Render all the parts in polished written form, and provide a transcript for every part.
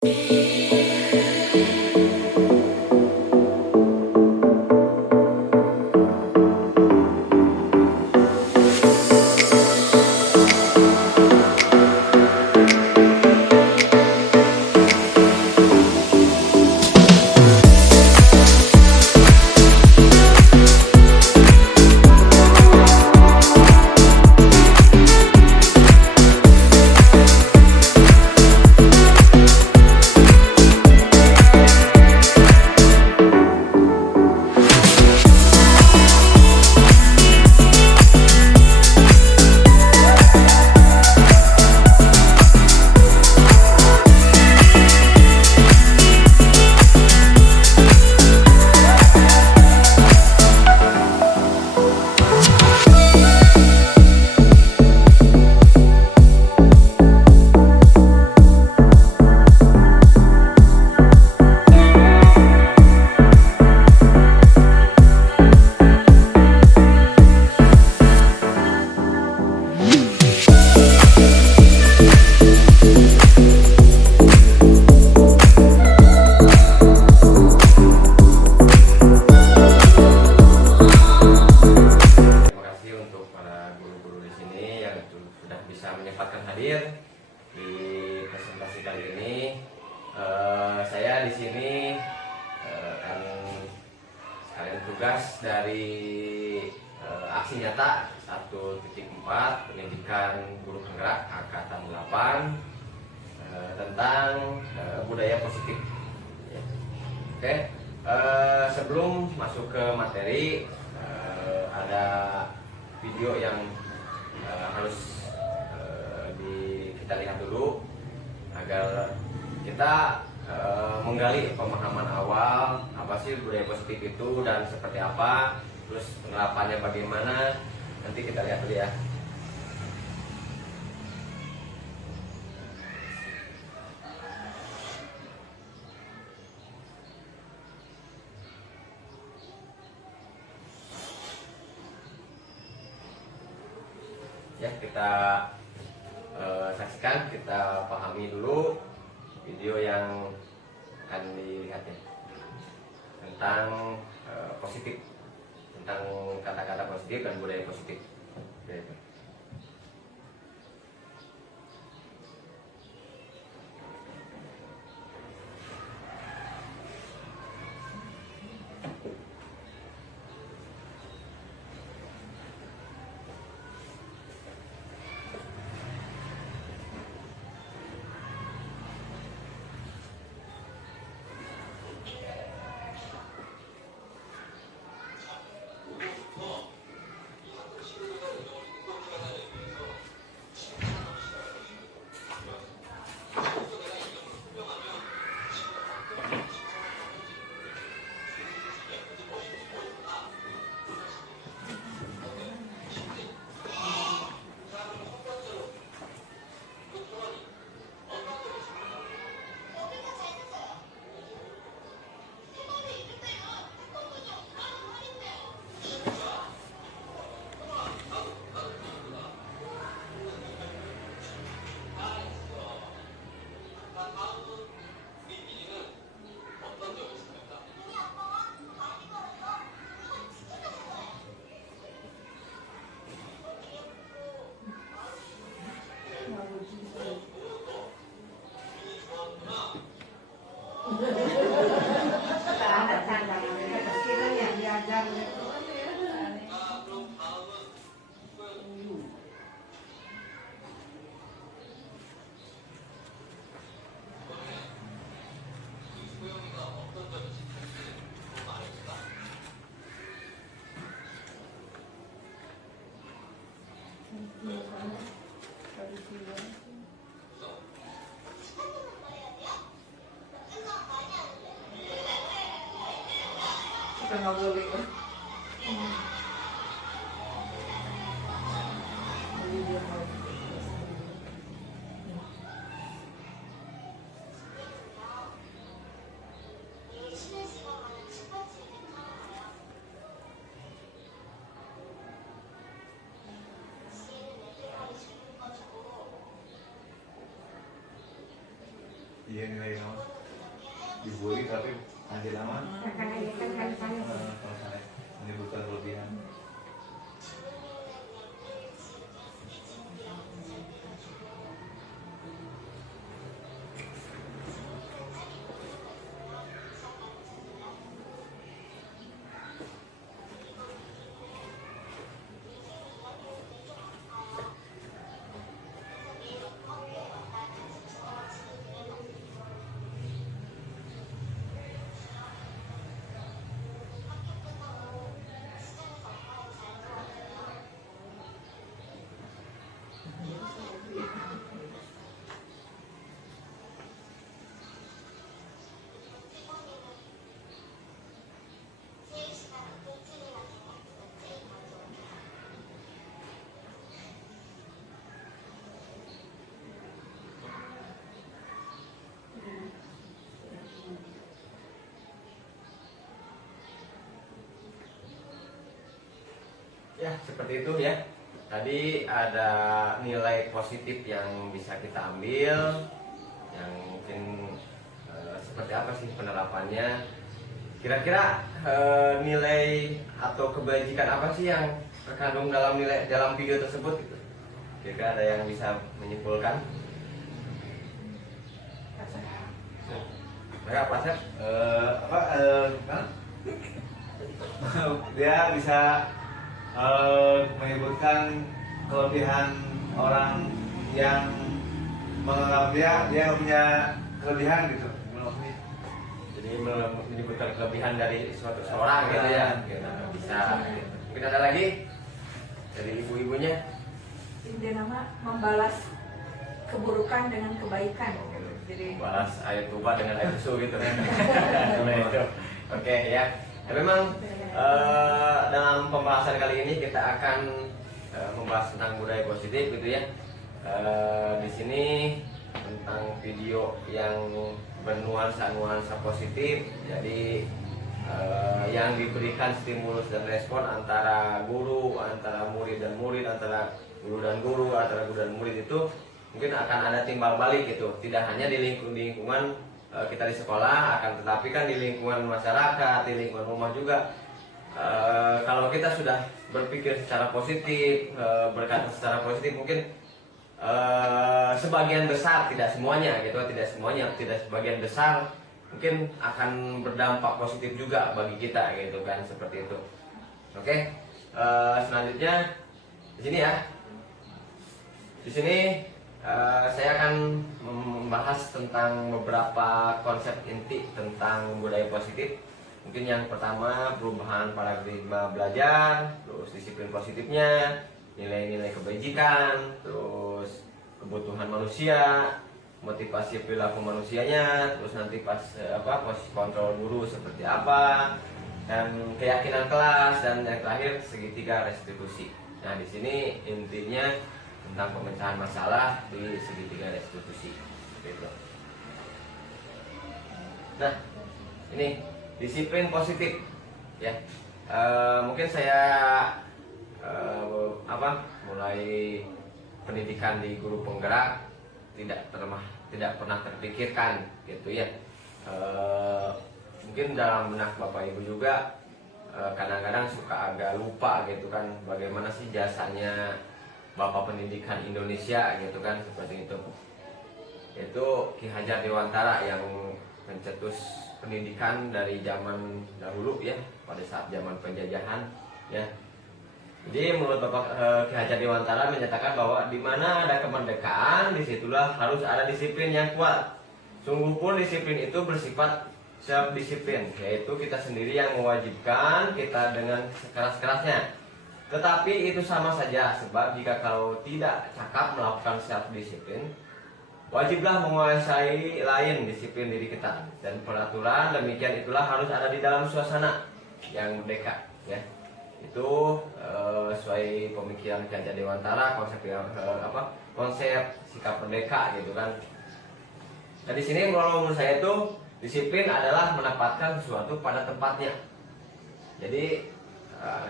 Bisa menyempatkan hadir di presentasi kali ini. Saya di sini akan sekalian tugas dari aksi nyata 1.4 pendidikan guru penggerak angkatan 8 tentang budaya positif. Oke, sebelum masuk ke materi, ada video yang harus kita lihat dulu agar kita menggali pemahaman awal apa sih budaya positif itu dan seperti apa, terus penerapannya bagaimana. Nanti kita lihat dulu ya. Ya, kita saksikan, kita pahami dulu video yang akan dilihat ya, tentang positif, tentang kata-kata positif dan budaya positif. Oke. Kita nggak boleh ya. Iya nilai dibully tapi nanti lama Akan ada kan kalau saya menyebutkan kelebihan. Ya, seperti itu ya. Tadi ada nilai positif yang bisa kita ambil, yang mungkin seperti apa sih penerapannya. Kira-kira nilai atau kebajikan apa sih yang terkandung dalam video tersebut? Kira-kira ada yang bisa menyimpulkan? Mereka apa sih? Dia bisa menyebutkan kelebihan orang yang menganggap dia punya kelebihan gitu. Jadi menyebutkan kelebihan dari suatu seorang gitu ya. Bisa. Gitu. Mungkin ada lagi dari ibu-ibunya? Dia nama membalas keburukan dengan kebaikan. Jadi Balas air tuba dengan air susu gitu kan. Oke ya. Ya, memang dalam pembahasan kali ini kita akan membahas tentang budaya positif gitu ya. Di sini tentang video yang bernuansa-nuansa positif. Jadi yang diberikan stimulus dan respon antara guru, antara murid dan murid, antara guru dan guru, antara guru dan murid itu mungkin akan ada timbal balik gitu. Tidak hanya di lingkungan kita di sekolah, akan tetapi kan di lingkungan masyarakat, di lingkungan rumah juga. Kalau kita sudah berpikir secara positif, berkata secara positif, mungkin sebagian besar, tidak semuanya gitu, tidak sebagian besar mungkin akan berdampak positif juga bagi kita gitu kan, seperti itu. Oke, selanjutnya di sini ya. Di sini saya akan membahas tentang beberapa konsep inti tentang budaya positif. Mungkin yang pertama perubahan paradigma belajar, terus disiplin positifnya, nilai-nilai kebajikan, terus kebutuhan manusia, motivasi perilaku manusianya, terus nanti pas posisi kontrol guru seperti apa, dan keyakinan kelas, dan yang terakhir segitiga restitusi. Nah, di sini intinya tentang pemecahan masalah di segitiga restitusi. Gitu. Nah, ini disiplin positif, ya. Mungkin saya mulai pendidikan di guru penggerak tidak pernah terpikirkan, gitu ya. Mungkin dalam benak bapak ibu juga kadang-kadang suka agak lupa, gitu kan, bagaimana sih jasanya Bapak Pendidikan Indonesia, gitu kan, seperti itu. Itu Ki Hajar Dewantara yang mencetus pendidikan dari zaman dahulu ya, pada saat zaman penjajahan ya. Jadi menurut Bapak Ki Hajar Dewantara menyatakan bahwa di mana ada kemerdekaan, disitulah harus ada disiplin yang kuat. Sungguh pun disiplin itu bersifat self disiplin, yaitu kita sendiri yang mewajibkan kita dengan sekeras-kerasnya. Tetapi itu sama saja, sebab jika kalau tidak cakap melakukan self disiplin, wajiblah menguasai lain disiplin diri kita. Dan peraturan demikian itulah harus ada di dalam suasana yang merdeka, ya. Itu sesuai pemikiran Ki Hajar Dewantara, konsep sikap merdeka, gitu kan. Nah, di sini menurut saya itu disiplin adalah menempatkan sesuatu pada tempatnya. Jadi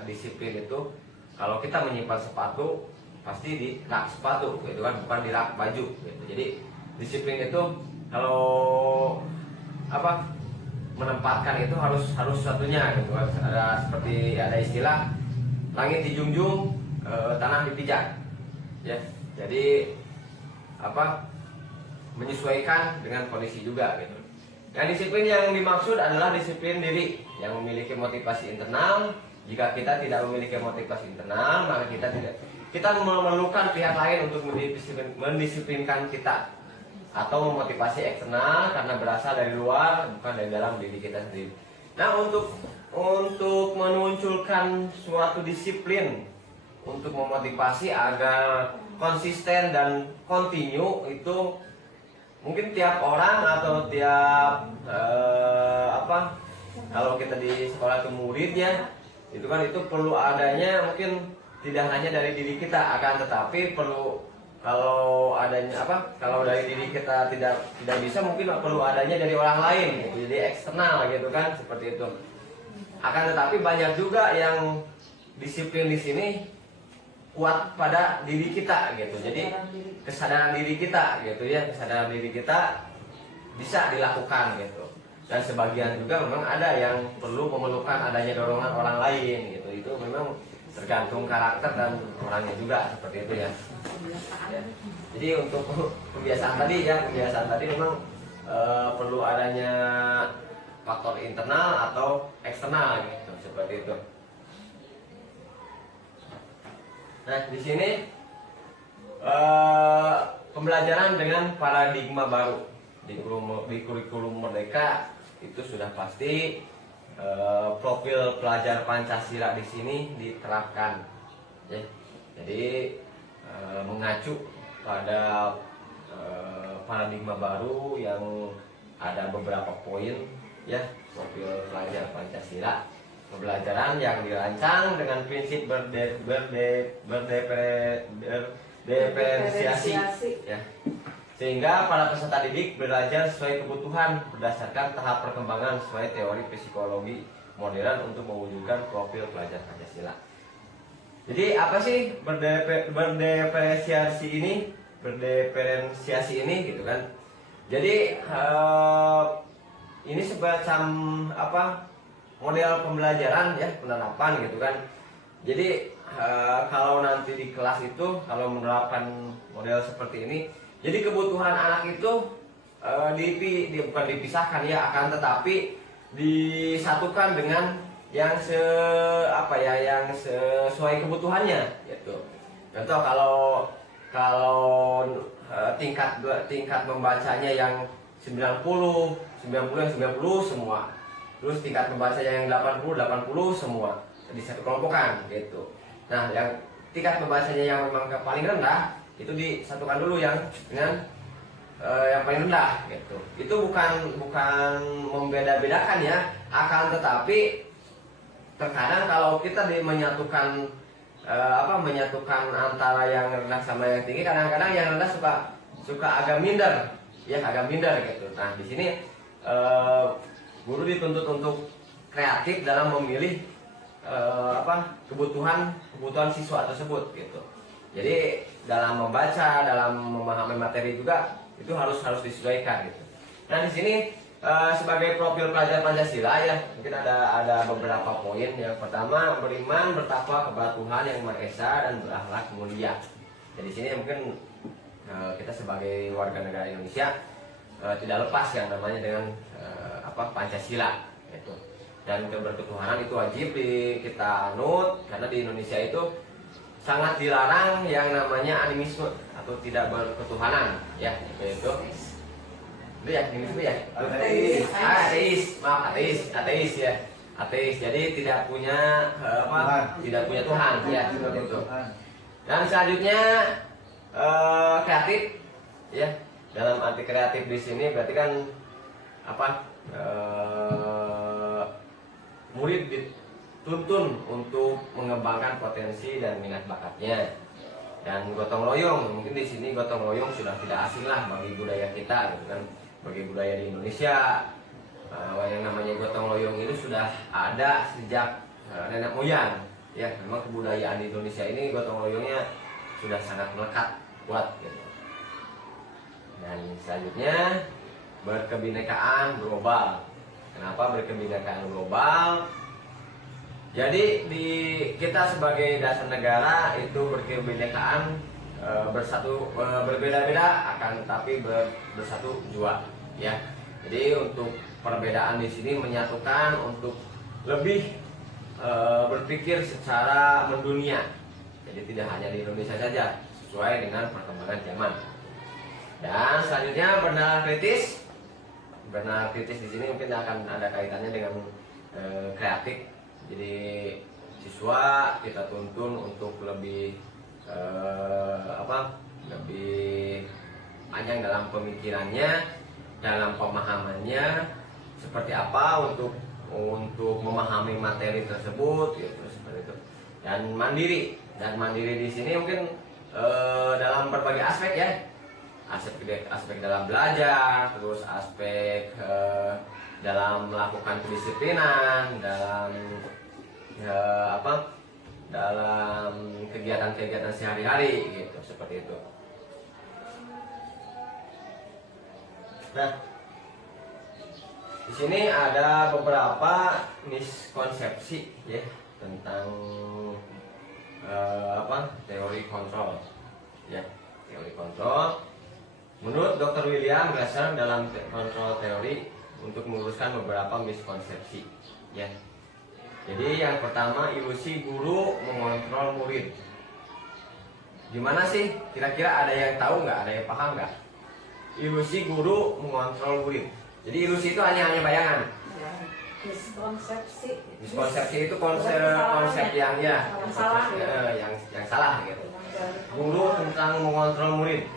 disiplin itu kalau kita menyimpan sepatu pasti di rak sepatu, gitu kan, bukan di rak baju, gitu. Jadi disiplin itu kalau menempatkan itu harus satunya gitu. Ada seperti ada istilah langit dijunjung, tanah dipijak. Ya. Jadi apa? Menyesuaikan dengan kondisi juga gitu. Yang disiplin yang dimaksud adalah disiplin diri yang memiliki motivasi internal. Jika kita tidak memiliki motivasi internal, maka kita memerlukan pihak lain untuk mendisiplinkan kita, atau memotivasi eksternal karena berasal dari luar, bukan dari dalam diri kita sendiri. Nah, untuk menunculkan suatu disiplin untuk memotivasi agar konsisten dan kontinu, itu mungkin tiap orang atau tiap kalau kita di sekolah itu murid ya, itu kan itu perlu adanya, mungkin tidak hanya dari diri kita, akan tetapi perlu, kalau adanya kalau dari diri kita tidak bisa, mungkin perlu adanya dari orang lain gitu, jadi eksternal gitu kan, seperti itu. Akan tetapi banyak juga yang disiplin di sini kuat pada diri kita gitu, jadi kesadaran diri kita gitu ya, kesadaran diri kita bisa dilakukan gitu. Dan sebagian juga memang ada yang perlu memerlukan adanya dorongan orang lain gitu. Itu memang tergantung karakter dan orangnya juga, seperti itu ya. Ya. Jadi untuk kebiasaan tadi memang perlu adanya faktor internal atau eksternal gitu, seperti itu. Nah, di sini pembelajaran dengan paradigma baru di kurikulum Merdeka itu sudah pasti profil pelajar Pancasila di sini diterapkan. Ya. Jadi mengacu pada paradigma baru yang ada beberapa poin ya, profil pelajar Pancasila. Pembelajaran yang dirancang dengan prinsip berdiferensiasi ya. Sehingga para peserta didik belajar sesuai kebutuhan berdasarkan tahap perkembangan sesuai teori psikologi modern untuk mewujudkan profil pelajar Pancasila. Jadi apa sih berdiferensiasi ini gitu kan? Jadi ini semacam model pembelajaran ya, penerapan gitu kan. Jadi kalau nanti di kelas itu kalau menerapkan model seperti ini, jadi kebutuhan anak itu bukan dipisahkan ya, akan tetapi disatukan dengan yang yang sesuai kebutuhannya gitu. Contoh kalau tingkat membacanya yang 90 semua. Terus tingkat membacanya yang 80 semua. Disatu kelompokan gitu. Nah, yang tingkat membacanya yang memang paling rendah itu disatukan dulu yang dengan yang paling rendah gitu. Itu bukan membeda-bedakan ya, akan tetapi terkadang kalau kita menyatukan antara yang rendah sama yang tinggi, kadang-kadang yang rendah suka agak minder gitu. Nah, di sini guru dituntut untuk kreatif dalam memilih kebutuhan siswa tersebut gitu. Jadi dalam membaca, dalam memahami materi juga itu harus disesuaikan gitu. Nah, di sini sebagai profil pelajar Pancasila ya, mungkin ada beberapa poin. Yang pertama, beriman, bertakwa kepada Tuhan yang Maha Esa dan berakhlak mulia. Jadi di sini mungkin kita sebagai warga negara Indonesia tidak lepas yang namanya dengan Pancasila gitu. Dan keberketuhanan itu wajib kita anut, karena di Indonesia itu sangat dilarang yang namanya animisme atau tidak berketuhanan ya, itu ya, animisme ya, ateis ya, ateis. Jadi tidak punya tidak punya Tuhan ya, seperti itu. Dan selanjutnya kreatif ya. Dalam arti kreatif di sini berarti kan murid dituntun untuk mengembangkan potensi dan minat bakatnya. Dan gotong royong, mungkin di sini gotong royong sudah tidak asing lah bagi budaya kita gitu kan, bagi budaya di Indonesia. Yang namanya gotong royong itu sudah ada sejak nenek moyang ya. Memang kebudayaan di Indonesia ini gotong royongnya sudah sangat melekat kuat gitu. Dan selanjutnya berkebinekaan global. Kenapa berkebinekaan global? Jadi kita sebagai dasar negara itu berkebinekaan, bersatu, berbeda-beda akan tapi bersatu jua ya. Jadi untuk perbedaan di sini menyatukan untuk lebih berpikir secara mendunia. Jadi tidak hanya di Indonesia saja, sesuai dengan perkembangan zaman. Dan selanjutnya bernalar kritis. Bernalar kritis di sini mungkin akan ada kaitannya dengan kreatif. Jadi siswa kita tuntun untuk lebih lebih panjang dalam pemikirannya, dalam pemahamannya, seperti apa untuk memahami materi tersebut, gitu, seperti itu. Dan mandiri di sini mungkin dalam berbagai aspek ya, aspek dalam belajar, terus aspek dalam melakukan kedisiplinan, dalam kegiatan-kegiatan sehari-hari gitu, seperti itu. Nah, di sini ada beberapa miskonsepsi ya tentang teori kontrol ya. Teori kontrol menurut Dr. William Glasser dalam kontrol teori untuk meluruskan beberapa miskonsepsi ya. Jadi yang pertama, ilusi guru mengontrol murid. Gimana sih? Kira-kira ada yang tahu nggak? Ada yang paham nggak? Ilusi guru mengontrol murid. Jadi ilusi itu hanya bayangan. Miskonsepsi. Miskonsepsi itu konsep yang salah, yang salah gitu. Guru tentang mengontrol murid.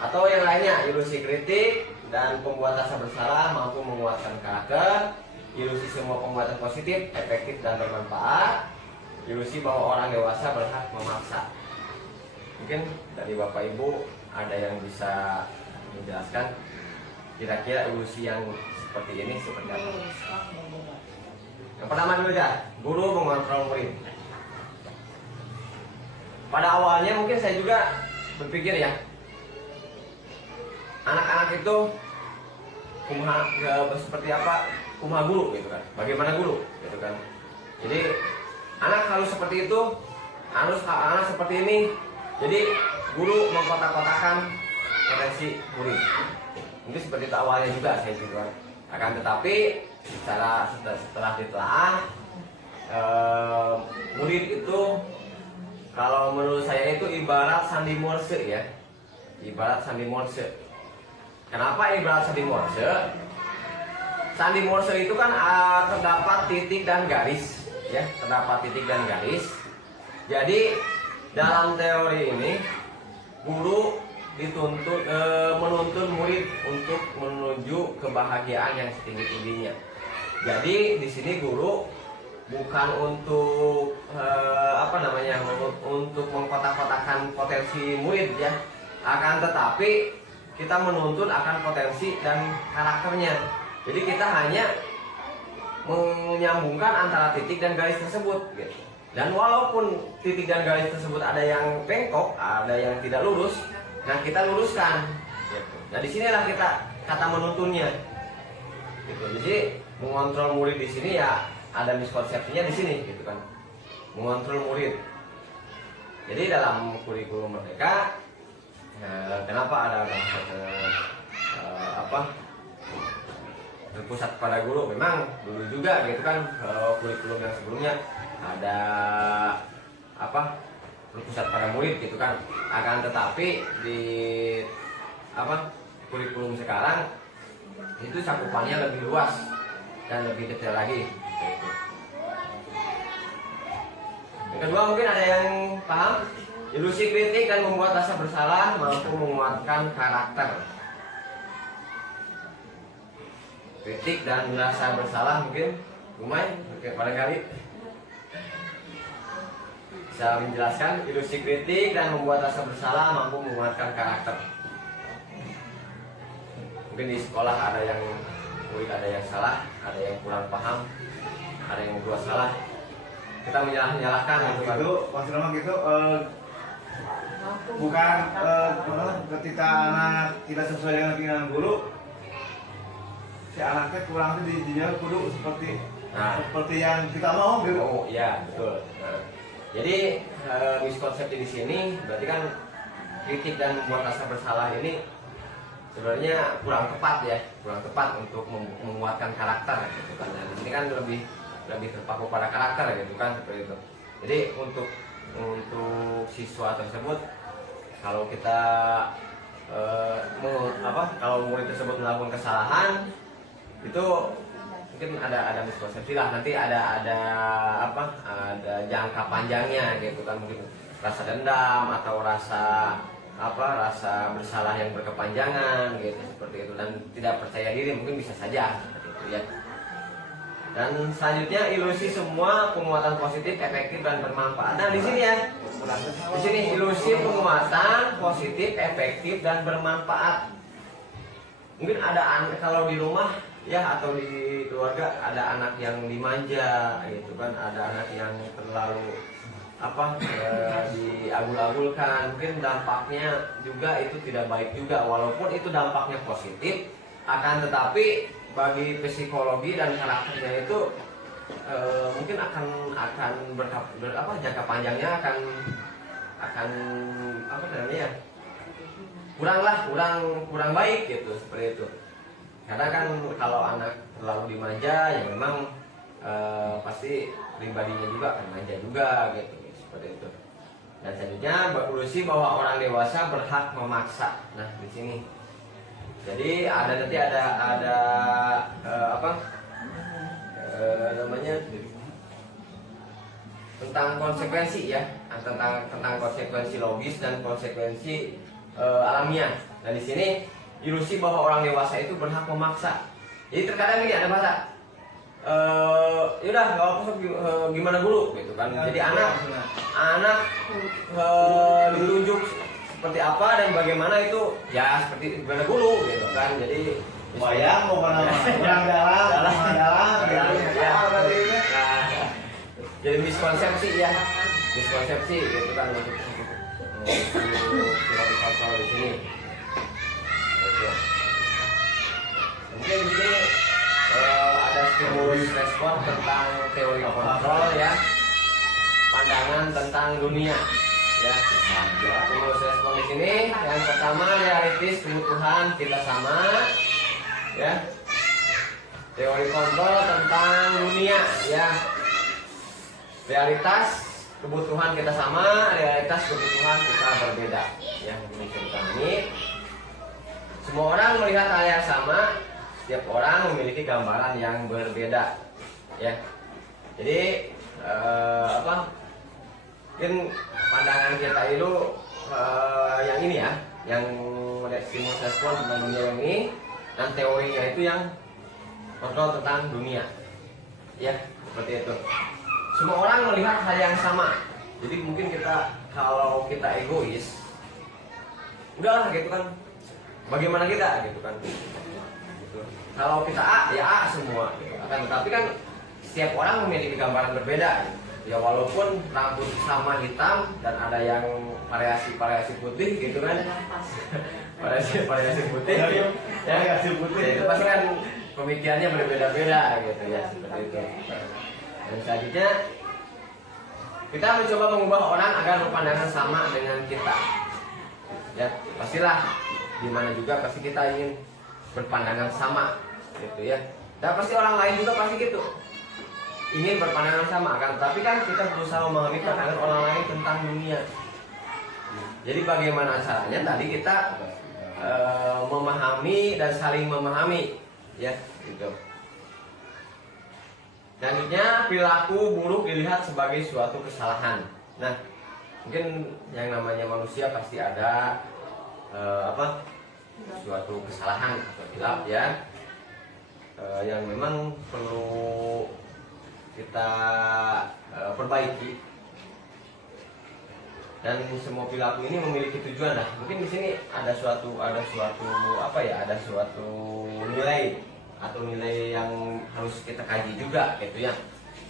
Atau yang lainnya, ilusi kritik dan pembuat rasa bersalah mampu menguatkan karakter. Ilusi semua pembuatan positif, efektif dan bermanfaat. Ilusi bahwa orang dewasa berhak memaksa. Mungkin dari Bapak Ibu ada yang bisa menjelaskan kira-kira ilusi yang seperti ini seperti apa? Yang pertama dulu ya, guru mengontrol murid. Pada awalnya mungkin saya juga berpikir ya, anak-anak itu seperti apa? Kumaha guru gitu kan, bagaimana guru gitu kan. Jadi anak harus seperti itu, anak seperti ini. Jadi guru mengkotak-kotakan potensi murid. Mungkin seperti itu awalnya juga saya juga. Akan tetapi setelah ditelaah, murid itu kalau menurut saya itu ibarat sandi Morse ya, ibarat sandi Morse. Kenapa ibarat sandi Morse? Sandi Morse itu kan terdapat titik dan garis, ya, terdapat titik dan garis. Jadi dalam teori ini guru dituntut menuntun murid untuk menuju kebahagiaan yang setinggi-tingginya. Jadi di sini guru bukan untuk untuk mengkotak-kotakan potensi murid ya, akan tetapi kita menuntun akan potensi dan karakternya. Jadi kita hanya menyambungkan antara titik dan garis tersebut gitu. Dan walaupun titik dan garis tersebut ada yang bengkok, ada yang tidak lurus, nah kita luruskan gitu. Nah disinilah kita kata menuntunnya gitu. Jadi mengontrol murid di sini ya ada miskonsepsinya di sini gitu kan. Mengontrol murid. Jadi dalam kurikulum Merdeka kenapa ada berpusat pada guru? Memang dulu juga gitu kan, kurikulum yang sebelumnya ada berpusat pada murid gitu kan. Akan tetapi di kurikulum sekarang itu cakupannya lebih luas dan lebih detail lagi gitu. Yang kedua mungkin ada yang paham, ilusi kritik dan membuat rasa bersalah mampu menguatkan karakter. Kritik dan merasa bersalah mungkin lumayan barangkali bisa menjelaskan. Ilusi kritik dan membuat rasa bersalah mampu menguatkan karakter. Mungkin di sekolah ada yang murid ada yang salah, ada yang kurang paham, ada yang membuat salah, kita menyalahkan gitu kan. Itu maksud nama gitu bukan ketika anak tidak sesuai dengan keinginan guru, si anaknya kurang di didinya kudu seperti Nah. seperti yang kita mau gitu. Oh iya betul. Nah, jadi miskonsepsi di sini berarti kan kritik dan membuat rasa bersalah ini sebenarnya kurang tepat ya, kurang tepat untuk menguatkan karakter gitu kan. Nah, di sini kan lebih terpaku pada karakter gitu kan seperti itu. Jadi untuk siswa tersebut kalau kita kalau murid tersebut melakukan kesalahan itu mungkin ada miskonsepsi lah, nanti ada jangka panjangnya gitu kan, mungkin rasa dendam atau rasa bersalah yang berkepanjangan gitu seperti itu, dan tidak percaya diri mungkin bisa saja seperti itu ya. Dan selanjutnya ilusi semua penguatan positif, efektif dan bermanfaat. Nah di sini ya, di sini ilusi penguatan positif, efektif dan bermanfaat. Mungkin ada anak kalau di rumah ya atau di keluarga ada anak yang dimanja gitu kan, ada anak yang terlalu diagul-agulkan, mungkin dampaknya juga itu tidak baik juga, walaupun itu dampaknya positif, akan tetapi bagi psikologi dan karakternya itu mungkin akan jangka panjangnya akan kurang baik gitu seperti itu. Karena kan kalau anak terlalu dimanja ya memang pasti pribadinya juga akan manja juga gitu seperti itu. Dan selanjutnya berilusi bahwa orang dewasa berhak memaksa. Nah di sini jadi ada tentang konsekuensi ya, tentang konsekuensi logis dan konsekuensi alamiah. Nah di sini ilusi bahwa orang dewasa itu berhak memaksa. Jadi terkadang ini ada bahasa yaudah nggak apa gimana dulu gitu kan. Jadi anak ditunjuk seperti apa dan bagaimana itu ya seperti gimana dulu gitu kan. Jadi Bayang mau mana orang dalam gitu ya. ya. Nah, jadi miskonsepsi gitu kan untuk kontrol di sini. Mungkin di sini ada stimulus respon tentang teori kontrol ya, pandangan tentang dunia ya. Stimulus respon di sini yang pertama realistis kebutuhan kita sama ya. Teori kontrol tentang dunia ya. Realitas kebutuhan kita sama, realitas kebutuhan kita berbeda ya. Ini cerita ini. Semua orang melihat hal yang sama, setiap orang memiliki gambaran yang berbeda ya. Jadi mungkin pandangan kita itu yang ini ya, yang stimulus respon tentang dunia yang ini, dan teorinya itu yang kontrol tentang dunia ya, seperti itu. Semua orang melihat hal yang sama, jadi mungkin kalau kita egois, udahlah gitu kan, bagaimana kita gitu kan gitu. Kalau kita A ya A semua gitu. Tetapi kan setiap orang memiliki gambaran berbeda ya, walaupun rambut sama hitam dan ada yang variasi putih gitu kan. variasi putih ya, itu pasti kan pemikirannya berbeda-beda gitu ya, seperti itu. Dan selanjutnya kita mencoba mengubah orang agar berpandangan sama dengan kita ya. Pastilah dimana juga pasti kita ingin berpandangan sama gitu ya, dan pasti orang lain juga pasti gitu, ingin berpandangan sama kan. Tapi kan kita berusaha memahami pandangan orang lain tentang dunia. Jadi bagaimana caranya tadi kita memahami dan saling memahami ya gitu. Selanjutnya perilaku buruk dilihat sebagai suatu kesalahan. Nah mungkin yang namanya manusia pasti ada suatu kesalahan atau hilaf ya, yang memang perlu kita perbaiki. Dan semua perilaku ini memiliki tujuan lah. Mungkin di sini ada suatu nilai atau nilai yang harus kita kaji juga gitu ya.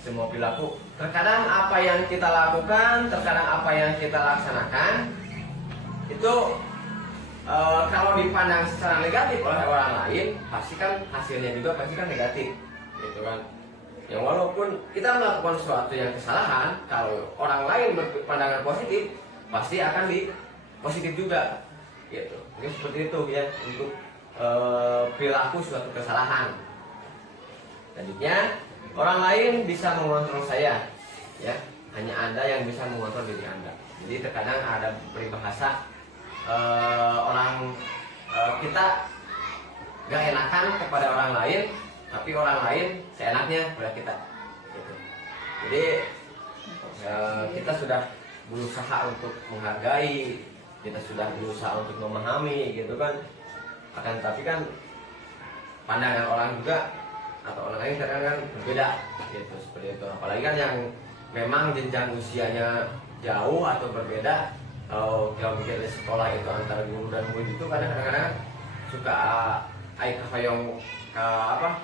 Semua perilaku, terkadang apa yang kita lakukan, terkadang apa yang kita laksanakan itu kalau dipandang secara negatif oleh orang lain, pasti kan hasilnya juga pasti kan negatif, gitu kan. Yang walaupun kita melakukan sesuatu yang kesalahan, kalau orang lain berpandangan positif, pasti akan di positif juga, gitu. Mungkin seperti itu ya untuk perilaku suatu kesalahan. Selanjutnya, orang lain bisa mengontrol saya, ya. Hanya Anda yang bisa mengontrol diri Anda. Jadi terkadang ada peribahasa kita gak enakan kepada orang lain, tapi orang lain seenaknya kepada kita, gitu. Jadi kita sudah berusaha untuk menghargai, kita sudah berusaha untuk memahami, gitu kan. Akan tapi kan pandangan orang juga atau orang lain kadang-kadang berbeda, gitu, seperti itu. Apalagi kan yang memang jenjang usianya jauh atau berbeda. Kalau kita di sekolah itu antara guru dan murid itu kadang-kadang suka hayong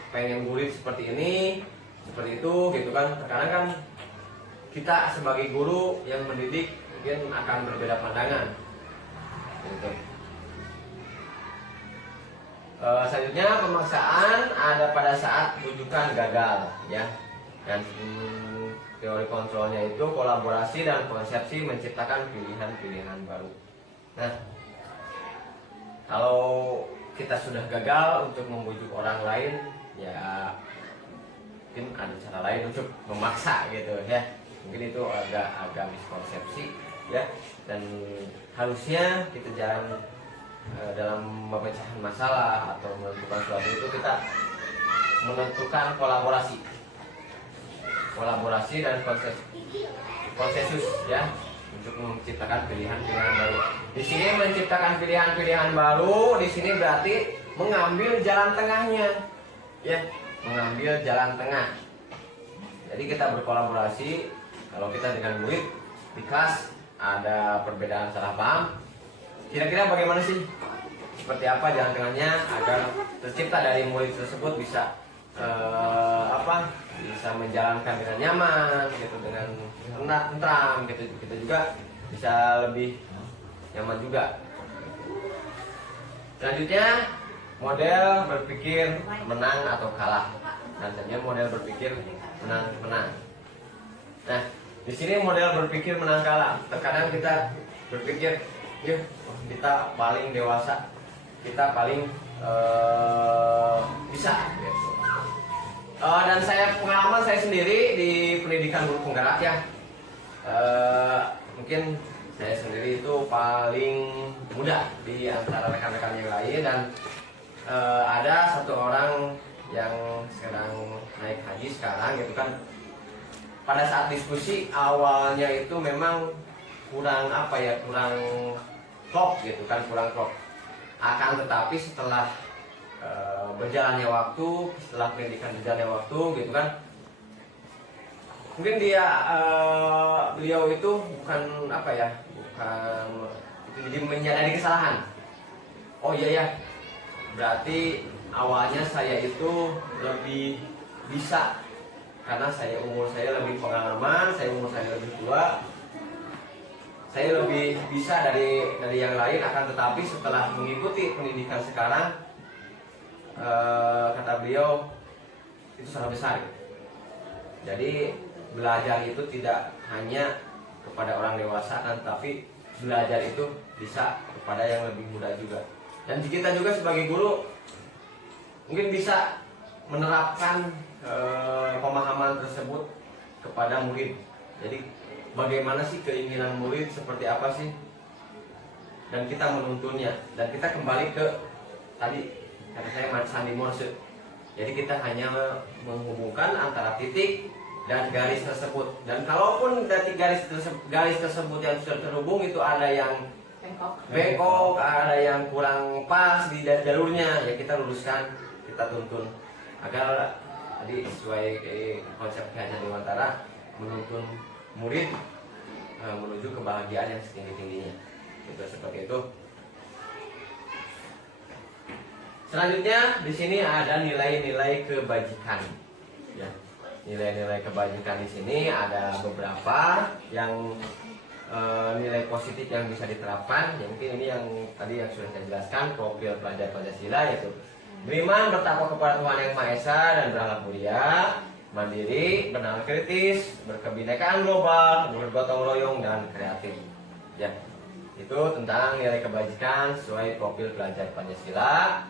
pengen murid seperti ini, seperti itu, gitu kan. Terkadang kan kita sebagai guru yang mendidik mungkin akan berbeda pandangan, gitu. Selanjutnya, pemaksaan ada pada saat rujukan gagal, ya. Dan teori kontrolnya itu kolaborasi dan konsepsi menciptakan pilihan-pilihan baru. Nah, kalau kita sudah gagal untuk membujuk orang lain, ya mungkin ada cara lain untuk memaksa, gitu ya. Mungkin itu agak miskonsepsi, ya. Dan harusnya kita jangan dalam memecahan masalah atau menentukan sesuatu itu kita menentukan kolaborasi dan konsensus, ya, untuk menciptakan pilihan-pilihan baru. Di sini menciptakan pilihan-pilihan baru, di sini berarti mengambil jalan tengahnya, ya, mengambil jalan tengah. Jadi kita berkolaborasi. Kalau kita dengan murid di kelas ada perbedaan salah paham, kira-kira bagaimana sih? Seperti apa jalan tengahnya agar tercipta dari murid tersebut bisa bisa menjalankan dengan nyaman, gitu, dengan tentram, gitu. Kita juga bisa lebih nyaman juga. Selanjutnya, model berpikir menang atau kalah. Nantinya model berpikir menang. Nah, di sini model berpikir menang kalah. Terkadang kita berpikir, kita paling dewasa, kita paling bisa, gitu. Dan pengalaman saya sendiri di pendidikan guru penggerak, ya, mungkin saya sendiri itu paling muda di antara rekan-rekan yang lain. Dan ada satu orang yang sedang naik haji sekarang, gitu kan. Pada saat diskusi awalnya itu memang kurang klop, gitu kan, kurang klop. Akan tetapi setelah berjalannya waktu, setelah pendidikan berjalannya waktu, gitu kan, mungkin beliau itu bukan jadi menyadari kesalahan. Oh iya ya, berarti awalnya saya itu lebih bisa karena umur saya lebih pengalaman, umur saya lebih tua, saya lebih bisa dari yang lain. Akan tetapi setelah mengikuti pendidikan sekarang, kata beliau, itu salah besar. Jadi belajar itu tidak hanya kepada orang dewasa, kan, tapi belajar itu bisa kepada yang lebih muda juga. Dan kita juga sebagai guru mungkin bisa menerapkan pemahaman tersebut kepada murid. Jadi bagaimana sih keinginan murid, seperti apa sih, dan kita menuntunnya. Dan kita kembali ke tadi kata saya sandi Morse. Jadi kita hanya menghubungkan antara titik dan garis tersebut. Dan kalaupun dari garis tersebut yang sudah terhubung itu ada yang bengkok, ada yang kurang pas di jalurnya, ya kita luruskan, kita tuntun agar tadi sesuai konsep Ki Hajar Dewantara, menuntun murid menuju kebahagiaan yang setinggi-tingginya. Itu seperti itu. Selanjutnya di sini ada nilai-nilai kebajikan. Ya, nilai-nilai kebajikan di sini ada beberapa yang nilai positif yang bisa diterapkan. Ya mungkin ini yang tadi yang sudah saya jelaskan, profil pelajar Pancasila, yaitu beriman, bertakwa kepada Tuhan Yang Maha Esa dan berakhlak mulia, mandiri, bernalar kritis, berkebinekaan global, bergotong royong dan kreatif. Ya, itu tentang nilai kebajikan sesuai profil pelajar Pancasila.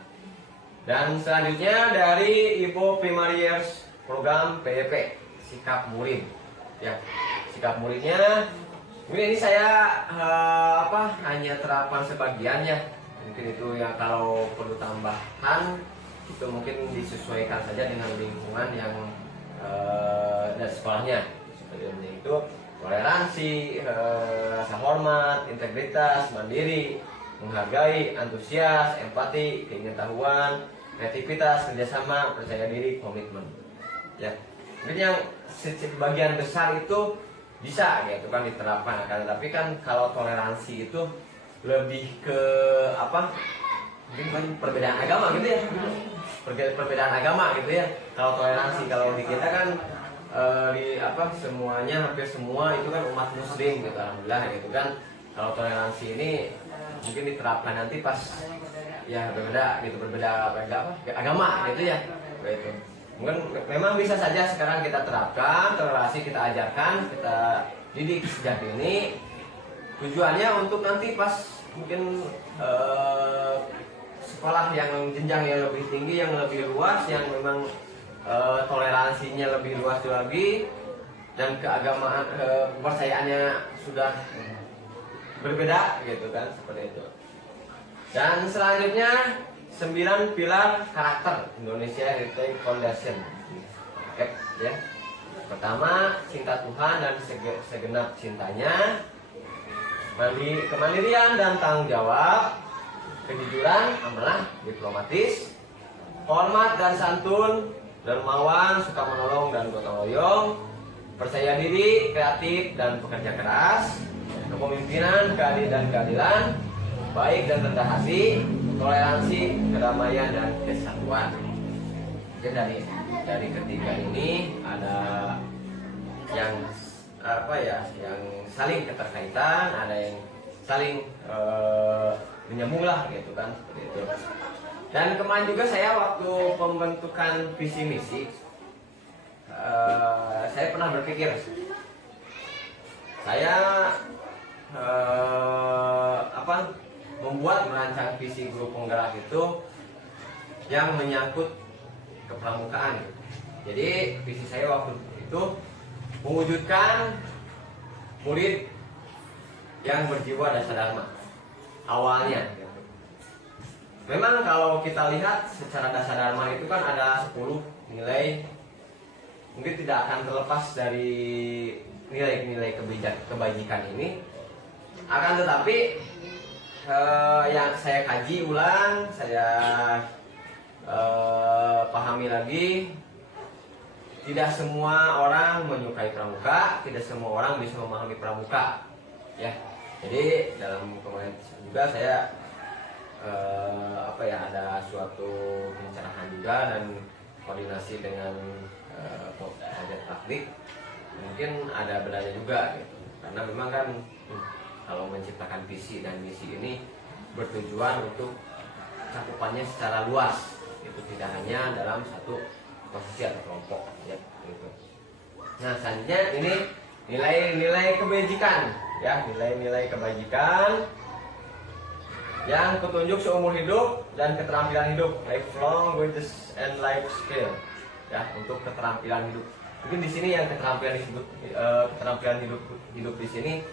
Dan selanjutnya dari Ibu Primariers program PYP, sikap murid. Ya, sikap muridnya mungkin ini saya hanya terapan sebagiannya. Mungkin itu yang kalau perlu tambahan itu mungkin disesuaikan saja dengan lingkungan yang dari sekolahnya. Seperti itu toleransi, rasa hormat, integritas, mandiri, menghargai, antusias, empati, keingintahuan, kreativitas, kerjasama, percaya diri, komitmen. Ya, mungkin yang sebagian besar itu bisa gitu kan diterapkan, akan tetapi kan kalau toleransi itu lebih ke mungkin kan perbedaan agama gitu ya, perbedaan agama gitu ya. Kalau toleransi, kalau di kita kan semuanya, hampir semua itu kan umat muslim gitu, alhamdulillah gitu kan. Kalau toleransi ini mungkin diterapkan nanti pas ya berbeda agama gitu ya, gitu. Mungkin memang bisa saja sekarang kita terapkan toleransi, kita ajarkan, kita didik sejak dini. Tujuannya untuk nanti pas mungkin sekolah yang jenjang yang lebih tinggi, yang lebih luas, yang memang toleransinya lebih luas lagi, dan keagamaan kepercayaannya sudah berbeda gitu kan, seperti itu. Dan selanjutnya 9 pilar karakter Indonesia Heritage Foundation. Oke, ya. Pertama, cinta Tuhan dan segenap cintanya, kemandirian dan tanggung jawab, kejujuran, amanah, diplomatis, hormat dan santun, dermawan, suka menolong dan gotong royong, percaya diri, kreatif dan pekerja keras, kepemimpinan, keadilan, baik dan rendah hati, toleransi, kedamaian dan kesatuan. Mungkin dari ketiga ini ada yang yang saling keterkaitan, ada yang saling menyambung lah gitu kan, seperti itu. Dan kemarin juga saya waktu pembentukan visi misi, saya pernah berpikir saya membuat merancang visi guru penggerak itu yang menyangkut kepramukaan. Jadi visi saya waktu itu mewujudkan murid yang berjiwa dasar dharma awalnya. Memang kalau kita lihat secara dasar dharma itu kan ada 10 nilai, mungkin tidak akan terlepas dari nilai-nilai kebajikan ini. Akan tetapi yang saya kaji ulang, saya pahami lagi, tidak semua orang menyukai pramuka, tidak semua orang bisa memahami pramuka, ya. Jadi dalam kemarin juga saya ada suatu pencerahan juga dan koordinasi dengan pelajar praktik, mungkin ada benarnya juga gitu. Karena memang kan kalau menciptakan visi dan misi ini bertujuan untuk cakupannya secara luas, itu tidak hanya dalam satu posisi atau kelompok, ya gitu. Nah, selanjutnya ini nilai-nilai kebajikan, ya, nilai-nilai kebajikan yang petunjuk seumur hidup dan keterampilan hidup, lifelong wages and life skill, ya, untuk keterampilan hidup. Mungkin di sini yang keterampilan hidup di sini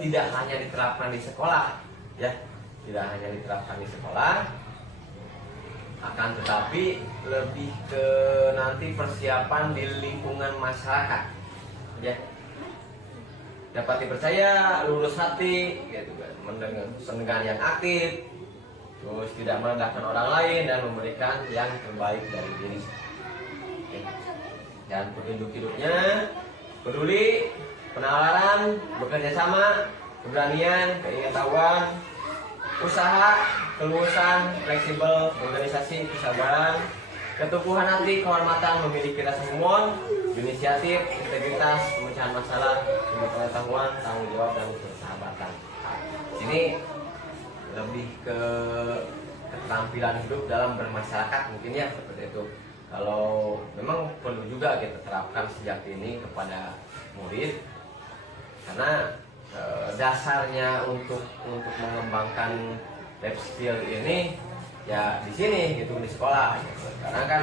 tidak hanya diterapkan di sekolah, ya, tidak hanya diterapkan di sekolah, akan tetapi lebih ke nanti persiapan di lingkungan masyarakat, ya. Dapat dipercaya, lurus hati, gitu kan, pendengar yang aktif, terus tidak merendahkan orang lain dan memberikan yang terbaik dari diri. Oke. Dan petunjuk hidupnya peduli, penalaran, bekerja sama, keberanian, keingintahuan, usaha, kelulusan, fleksibel, organisasi, kesabaran, keteguhan hati, kehormatan, memiliki rasa humor, inisiatif, integritas, pemecahan masalah, sumber pengetahuan, tanggung jawab, dan persahabatan. Ini lebih ke keterampilan hidup dalam bermasyarakat mungkin ya, seperti itu. Kalau memang perlu juga kita terapkan sejak ini kepada murid, karena dasarnya untuk mengembangkan life skill ini ya di sini gitu, di sekolah gitu. Karena kan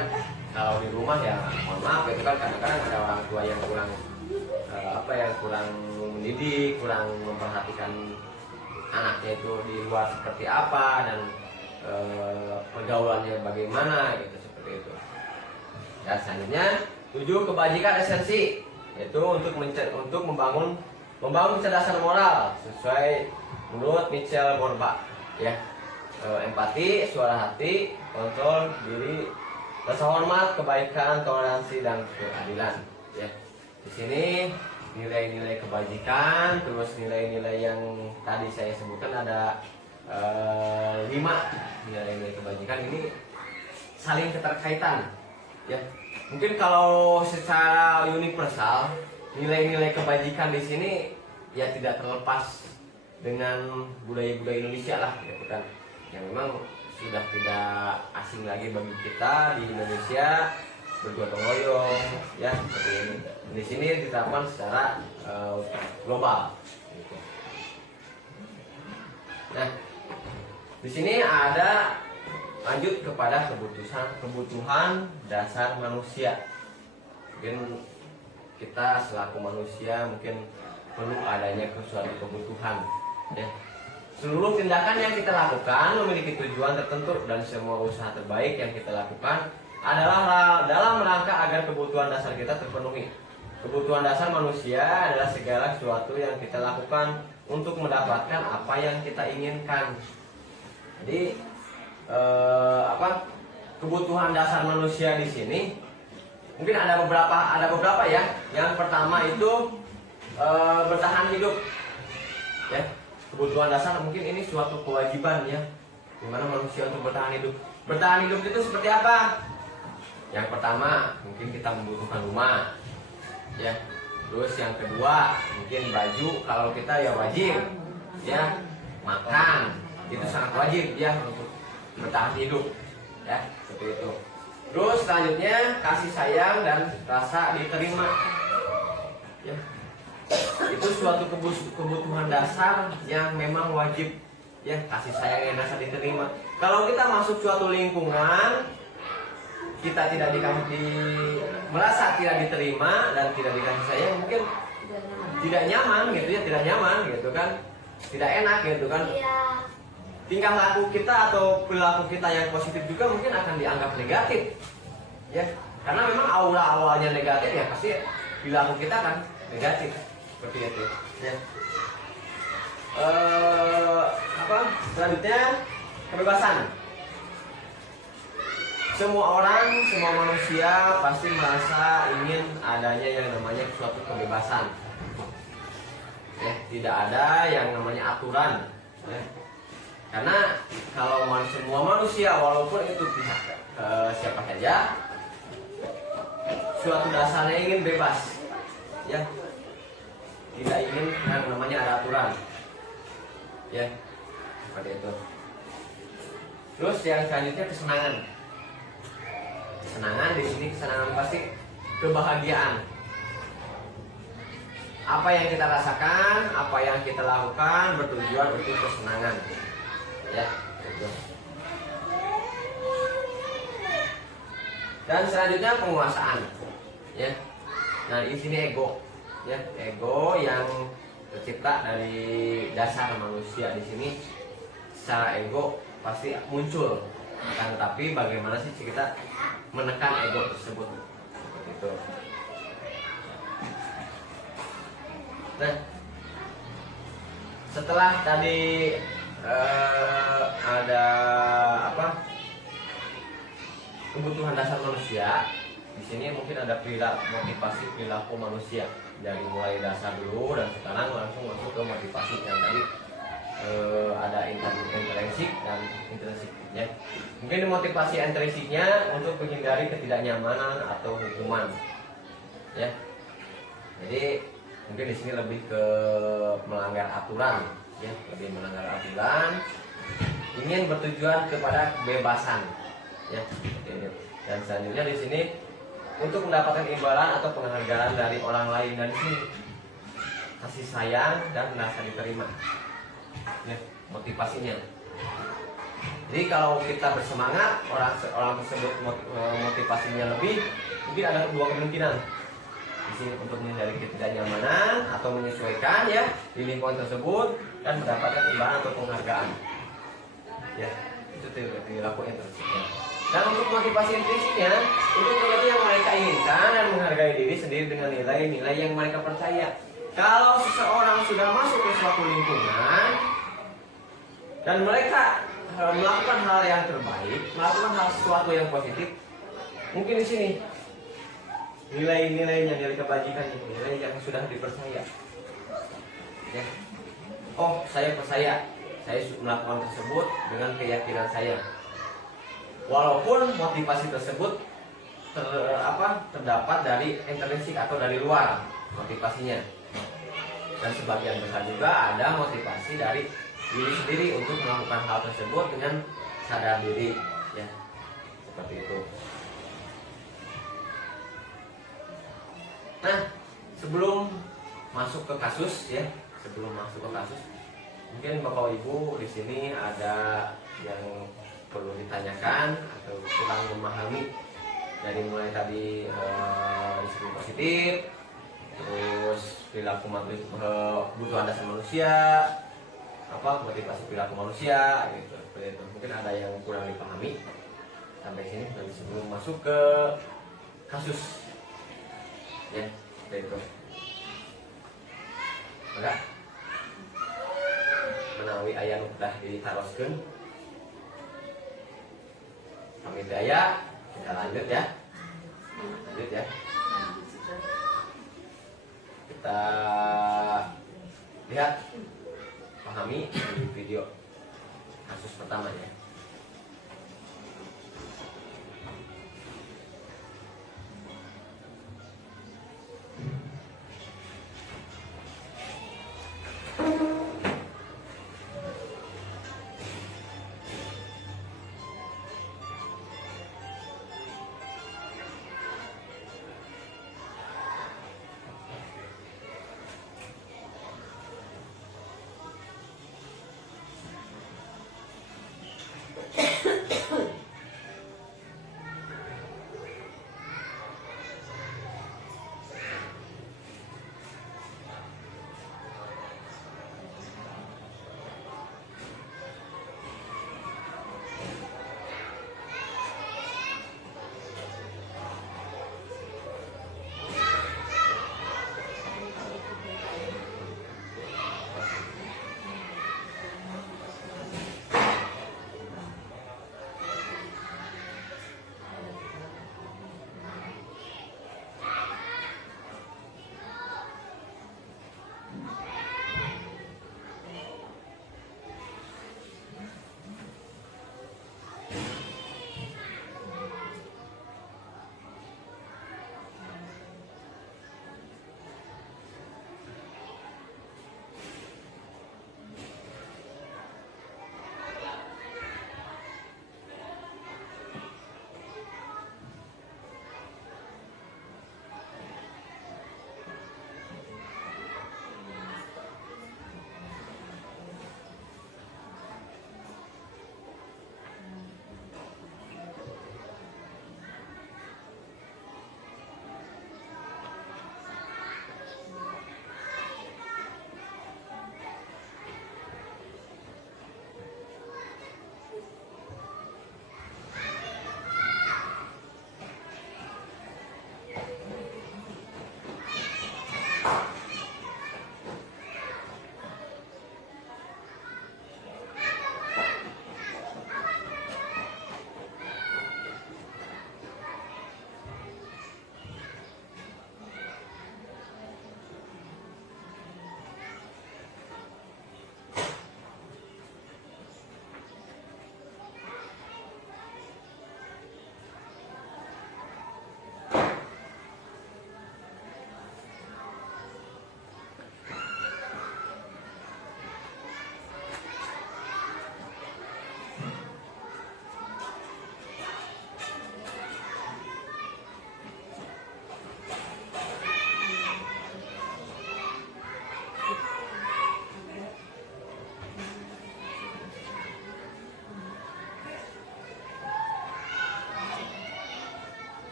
kalau di rumah ya mohon maaf gitu kan, kadang-kadang ada orang tua yang kurang kurang mendidik, kurang memperhatikan anaknya itu di luar seperti apa dan pergaulannya bagaimana gitu, seperti itu. Dan selanjutnya 7 kebajikan esensi, yaitu untuk membangun kecerdasan moral sesuai menurut Michel Borba ya. Empati, suara hati, kontrol diri, rasa hormat, kebaikan, toleransi, dan keadilan ya. Di sini nilai-nilai kebajikan, terus nilai-nilai yang tadi saya sebutkan ada 5 nilai-nilai kebajikan ini saling keterkaitan ya. Mungkin kalau secara universal nilai-nilai kebajikan di sini ya tidak terlepas dengan budaya-budaya Indonesia lah gitu kan, yang memang sudah tidak asing lagi bagi kita di Indonesia, bergotong royong ya seperti ini. Di sini diterapkan secara global gitu. Nah, di sini ada lanjut kepada kebutuhan dasar manusia. Mungkin kita selaku manusia mungkin perlu adanya suatu kebutuhan ya. Seluruh tindakan yang kita lakukan memiliki tujuan tertentu, dan semua usaha terbaik yang kita lakukan adalah dalam rangka agar kebutuhan dasar kita terpenuhi. Kebutuhan dasar manusia adalah segala sesuatu yang kita lakukan untuk mendapatkan apa yang kita inginkan. Jadi kebutuhan dasar manusia di sini mungkin ada beberapa ya. Yang pertama itu bertahan hidup ya. Kebutuhan dasar mungkin ini suatu kewajiban ya, dimana manusia untuk bertahan hidup. Bertahan hidup itu seperti apa? Yang pertama mungkin kita membutuhkan rumah ya. Terus yang kedua mungkin baju, kalau kita ya wajib ya. Makan itu sangat wajib ya untuk bertahan hidup ya, seperti itu. Terus selanjutnya kasih sayang dan rasa diterima ya. Itu suatu kebutuhan dasar yang memang wajib ya, kasih sayang dan rasa diterima. Kalau kita masuk suatu lingkungan kita merasa tidak diterima dan tidak dikasih sayang, mungkin tidak nyaman gitu ya, tidak nyaman gitu kan, tidak enak gitu kan. Tingkah laku kita atau perilaku kita yang positif juga mungkin akan dianggap negatif ya, karena memang aura awalnya negatif ya, pasti perilaku kita kan negatif seperti itu ya. Selanjutnya kebebasan. Semua orang, semua manusia pasti merasa ingin adanya yang namanya suatu kebebasan ya. Tidak ada yang namanya aturan ya. Karena kalau semua manusia, walaupun itu pihak siapa saja, suatu dasarnya ingin bebas ya, tidak ingin yang namanya ada aturan ya, seperti itu. Terus yang selanjutnya kesenangan. Kesenangan di sini, kesenangan pasti kebahagiaan. Apa yang kita rasakan, apa yang kita lakukan bertujuan untuk kesenangan ya, itu. Dan selanjutnya penguasaan ya. Nah, di sini ego ya, ego yang tercipta dari dasar manusia. Di sini secara ego pasti muncul, akan tetapi bagaimana sih kita menekan ego tersebut itu. Nah, setelah tadi ada kebutuhan dasar manusia, di sini mungkin ada motivasi perilaku manusia, dari mulai dasar dulu dan sekarang langsung masuk ke motivasi yang tadi ada intrinsik dan intrinsik ya. Mungkin motivasi intrinsiknya untuk menghindari ketidaknyamanan atau hukuman ya. Jadi mungkin di sini lebih ke melanggar aturan ya, lebih melanggar aturan, ingin bertujuan kepada kebebasan ya. Dan selanjutnya di sini untuk mendapatkan imbalan atau penghargaan dari orang lain, dan di sini kasih sayang dan merasa diterima ya, motivasinya. Jadi kalau kita bersemangat, orang tersebut motivasinya lebih, mungkin ada dua kemungkinan di sini: untuk menghindari ketidaknyamanan atau menyesuaikan ya di lingkungan tersebut dan mendapatkan imbalan atau penghargaan ya. Itu dilakukan intrinsik. Dan untuk motivasi intrinsiknya, untuk menjadi yang mereka inginkan dan menghargai diri sendiri dengan nilai-nilai yang mereka percaya. Kalau seseorang sudah masuk ke suatu lingkungan dan mereka melakukan hal yang terbaik, melakukan hal sesuatu yang positif, mungkin di sini nilai-nilainya, nilai kebajikannya, nilai yang sudah dipercaya ya. Oh, saya percaya, saya melakukan tersebut dengan keyakinan saya, walaupun motivasi tersebut terdapat dari intrinsik atau dari luar motivasinya. Dan sebagian besar juga ada motivasi dari diri sendiri untuk melakukan hal tersebut dengan sadar diri ya, seperti itu. Nah, sebelum masuk ke kasus ya, mungkin Bapak Ibu di sini ada yang perlu ditanyakan atau kurang memahami dari mulai tadi disiplin positif, terus perilaku kebutuhan dasar manusia, motivasi perilaku manusia gitu, seperti itu. Mungkin ada yang kurang dipahami sampai sini. Nanti sebelum masuk ke kasus ya, seperti itu. Maka menawi aya nu udah ditaroskeun pamit aya, kita lanjut ya. Kita lihat, pahami di video kasus pertamanya.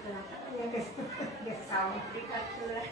Ya guys, guys sama terikat sudah.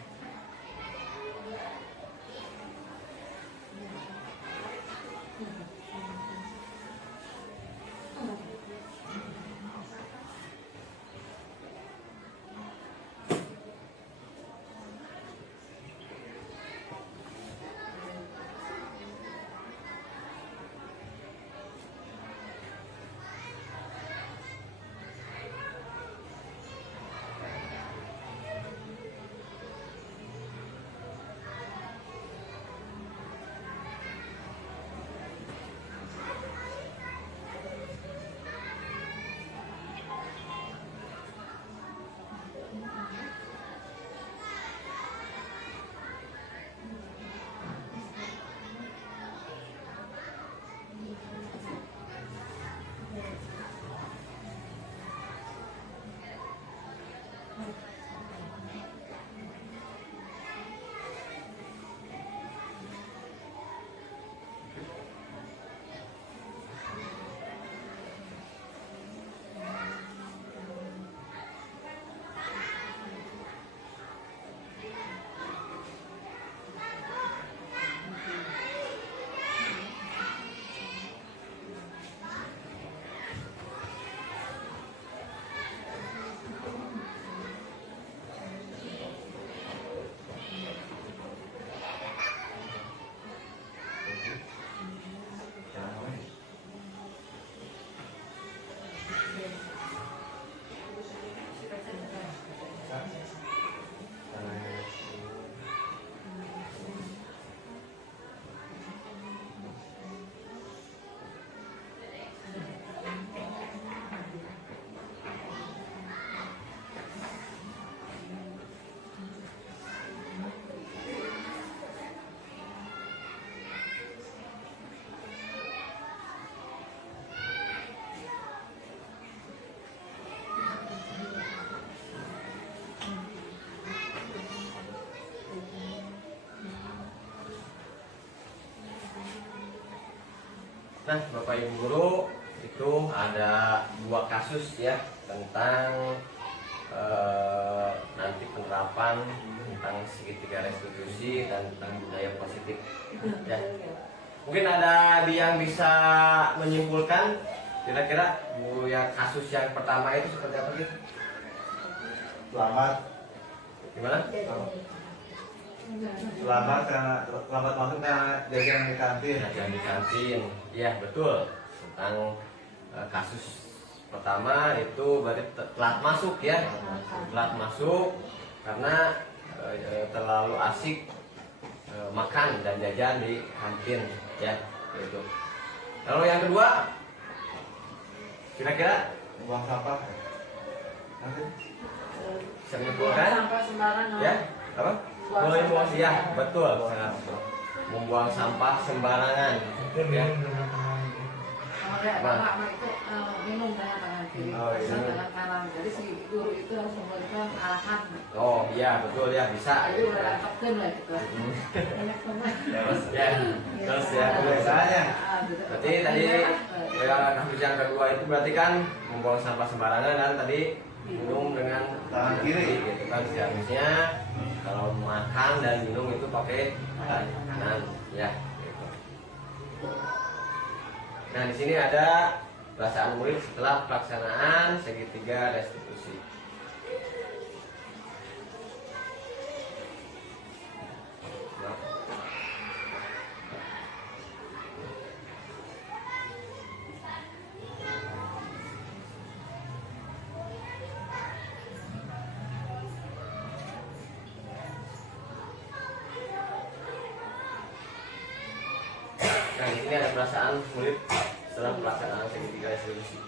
Nah, Bapak Ibu guru, itu ada 2 kasus ya tentang nanti penerapan tentang segitiga restitusi dan tentang budaya positif. Ya. Mungkin ada yang bisa menyimpulkan kira-kira Bu ya kasus yang pertama itu seperti apa sih? Selamat. Gimana? Selamat masuk karena jajan di kantin. Jajan di kantin, iya betul. Tentang kasus pertama itu berarti telat masuk ya, telat masuk karena terlalu asik makan dan jajan di kantin ya, itu. Lalu yang kedua, kira-kira Buang sampah. Nanti bisa menyimpulkan Sampah sembarangan. ya, apa? Buang Mulai sampah buang ya, sembarangan. betul. Sangat betul. Membuang sampah sembarangan. Ya. Kayak Nah. bapak itu minum dengan tangan kiri, Oh, iya. dengan kanan. Jadi si guru itu harus memberikan arahan. Oh iya betul ya, bisa. Jadi udah dapatkan lah gitu. Terus ya, terus ya. kebiasaannya. Berarti tadi kasus yang kedua itu berarti kan membuang sampah sembarangan dan tadi minum dengan Tangan kiri. gitu kan seharusnya kalau makan dan minum itu pakai tangan kanan ya gitu. Nah di sini ada perasaan murid setelah pelaksanaan segitiga restitusi. Nah di sini ada perasaan murid setelah pelaksanaan segitiga restitusi.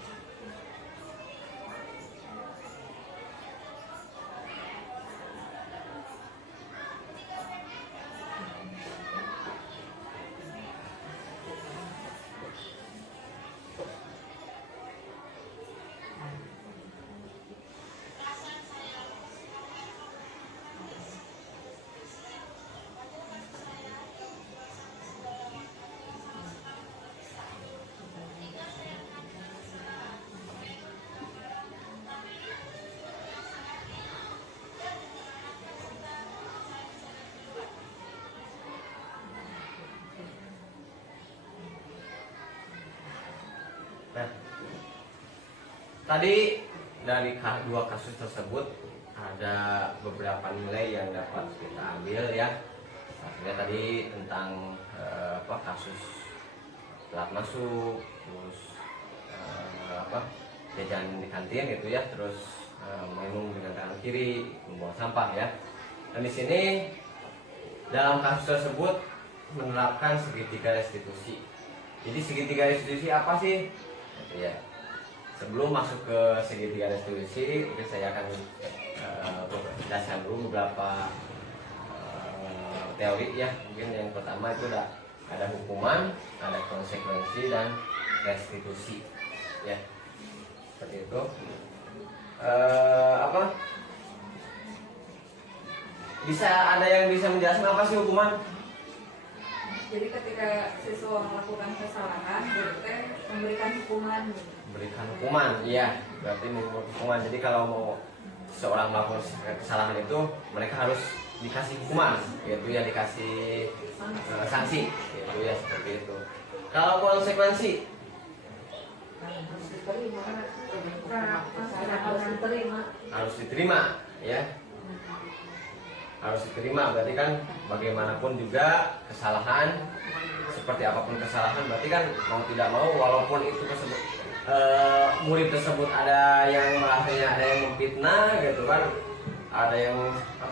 tadi dari dua kasus tersebut ada beberapa nilai yang dapat kita ambil ya. Maksudnya tadi tentang kasus telat masuk, terus jajan di kantin gitu ya, terus minum dengan tangan kiri, membuang sampah ya. Dan di sini dalam kasus tersebut menerapkan segitiga restitusi. Jadi segitiga restitusi apa sih? Gitu ya. Sebelum masuk ke segitiga restitusi, mungkin saya akan jelaskan dulu beberapa teori ya. Mungkin yang pertama itu ada hukuman, ada konsekuensi dan restitusi ya. Seperti itu. Bisa ada yang bisa menjelaskan apa sih hukuman? Jadi ketika siswa melakukan kesalahan, guru teh memberikan hukuman. Memberikan hukuman, iya. Berarti memberikan hukuman. Jadi kalau mau seorang melakukan kesalahan itu, mereka harus dikasih hukuman, yaitu ya dikasih sanksi, yaitu ya seperti itu. Kalau konsekuensi harus diterima, ya. Harus diterima, berarti kan bagaimanapun juga kesalahan, seperti apapun kesalahan, berarti kan mau tidak mau, walaupun itu tersebut murid tersebut ada yang merasanya ada yang memfitnah gitu kan, ada yang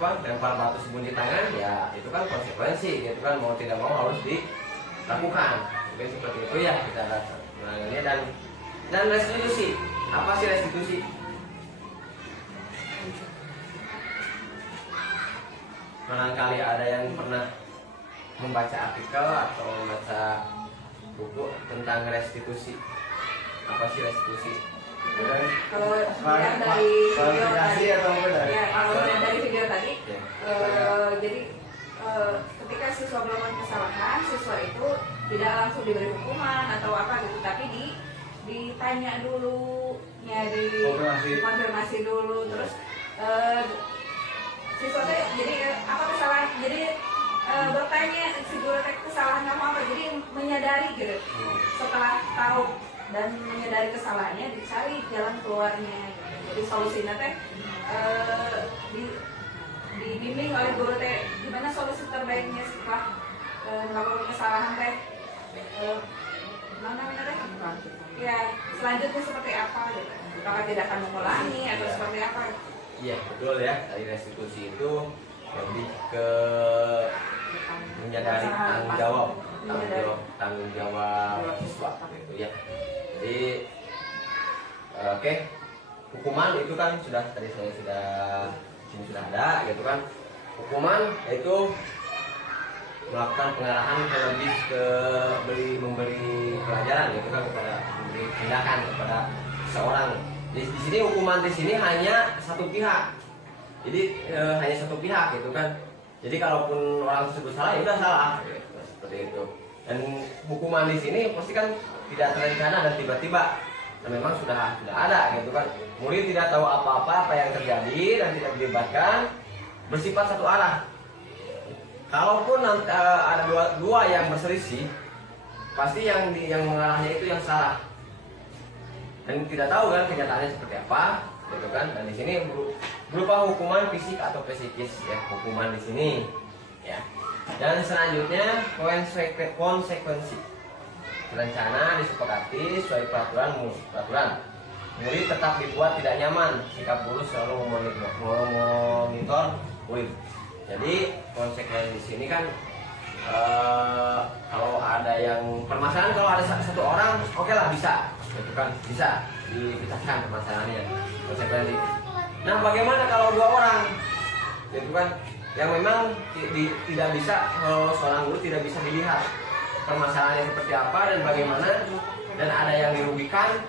lempar batu sembunyi tangan, ya itu kan konsekuensi, gitu kan, mau tidak mau harus dilakukan. Mungkin seperti itu ya kita menangannya. Dan restitusi, apa sih restitusi? Barangkali ada yang pernah membaca artikel atau membaca buku tentang restitusi. Apa sih restitusi? Kalau dilihat dari video tadi, atau ya kalau dilihat dari video tadi, Ya. jadi ketika siswa melakukan kesalahan, siswa itu tidak langsung diberi hukuman atau apa gitu, tapi ditanya dulu, ya dikonfirmasi dulu, terus siswa teh jadi apa kesalahan, jadi bertanya si guru teh kesalahan kamu apa, jadi menyadari gitu. Setelah tahu dan menyadari kesalahannya, dicari jalan keluarnya gitu. Jadi solusinya teh dibimbing oleh guru teh gimana solusi terbaiknya setelah melakukan kesalahan teh, mana teh ya selanjutnya seperti apa gitu, apakah tidak akan mengulangi atau seperti apa. Iya betul ya, dari restitusi itu lebih ke menyadari tanggung jawab siswa gitu ya. Jadi oke. Hukuman itu kan sudah tadi saya sudah ada gitu kan. Hukuman yaitu melakukan pengarahan lebih ke memberi pelajaran gitu kan, kepada memberi tindakan kepada seorang. Di sini hukuman di sini hanya satu pihak. Jadi hanya satu pihak gitu kan. Jadi kalaupun orang tersebut salah, ya udah salah gitu, seperti itu. Dan hukuman di sini pasti kan tidak terencana dan tiba-tiba. Dan memang sudah ada gitu kan. Murid tidak tahu apa yang terjadi dan tidak dilibatkan, bersifat satu arah. Kalaupun ada dua yang berselisih, pasti yang mengarahnya itu yang salah. Dan tidak tahu kan kenyataannya seperti apa, gitu kan. Dan di sini berupa hukuman fisik atau psikis ya, hukuman di sini ya. Dan selanjutnya konsekuensi. Rencana disepakati sesuai peraturan. Murid tetap dibuat tidak nyaman, sikap guru selalu memonitor murid. Jadi konsekuensi di sini kan kalau ada yang permasalahan, kalau ada satu orang, oke lah bisa, gitu kan, bisa dipecahkan permasalahannya, konsekuensi. Nah bagaimana kalau dua orang, gitu kan, yang memang tidak bisa, seorang guru tidak bisa dilihat permasalahannya seperti apa dan bagaimana, dan ada yang dirugikan,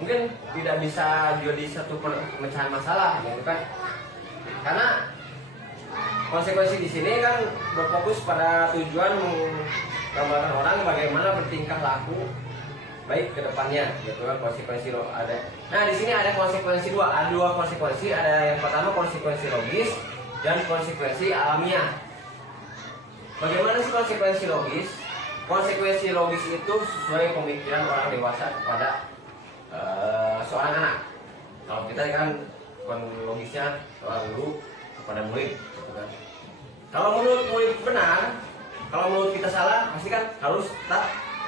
mungkin tidak bisa jadi satu pemecahan masalah, gitu kan, karena konsekuensi di sini kan berfokus pada tujuan menggambarkan orang bagaimana bertingkah laku baik ke depannya, gitu kan. Konsekuensi ada. Nah, di sini ada konsekuensi ada dua konsekuensi, ada yang pertama konsekuensi logis dan konsekuensi alamiah. Bagaimana sih konsekuensi logis? Konsekuensi logis itu sesuai pemikiran orang dewasa kepada seorang anak. Kalau kita kan logisnya guru kepada murid, gitu kan. Kalau menurut murid benar, kalau menurut kita salah, pasti kan harus tetap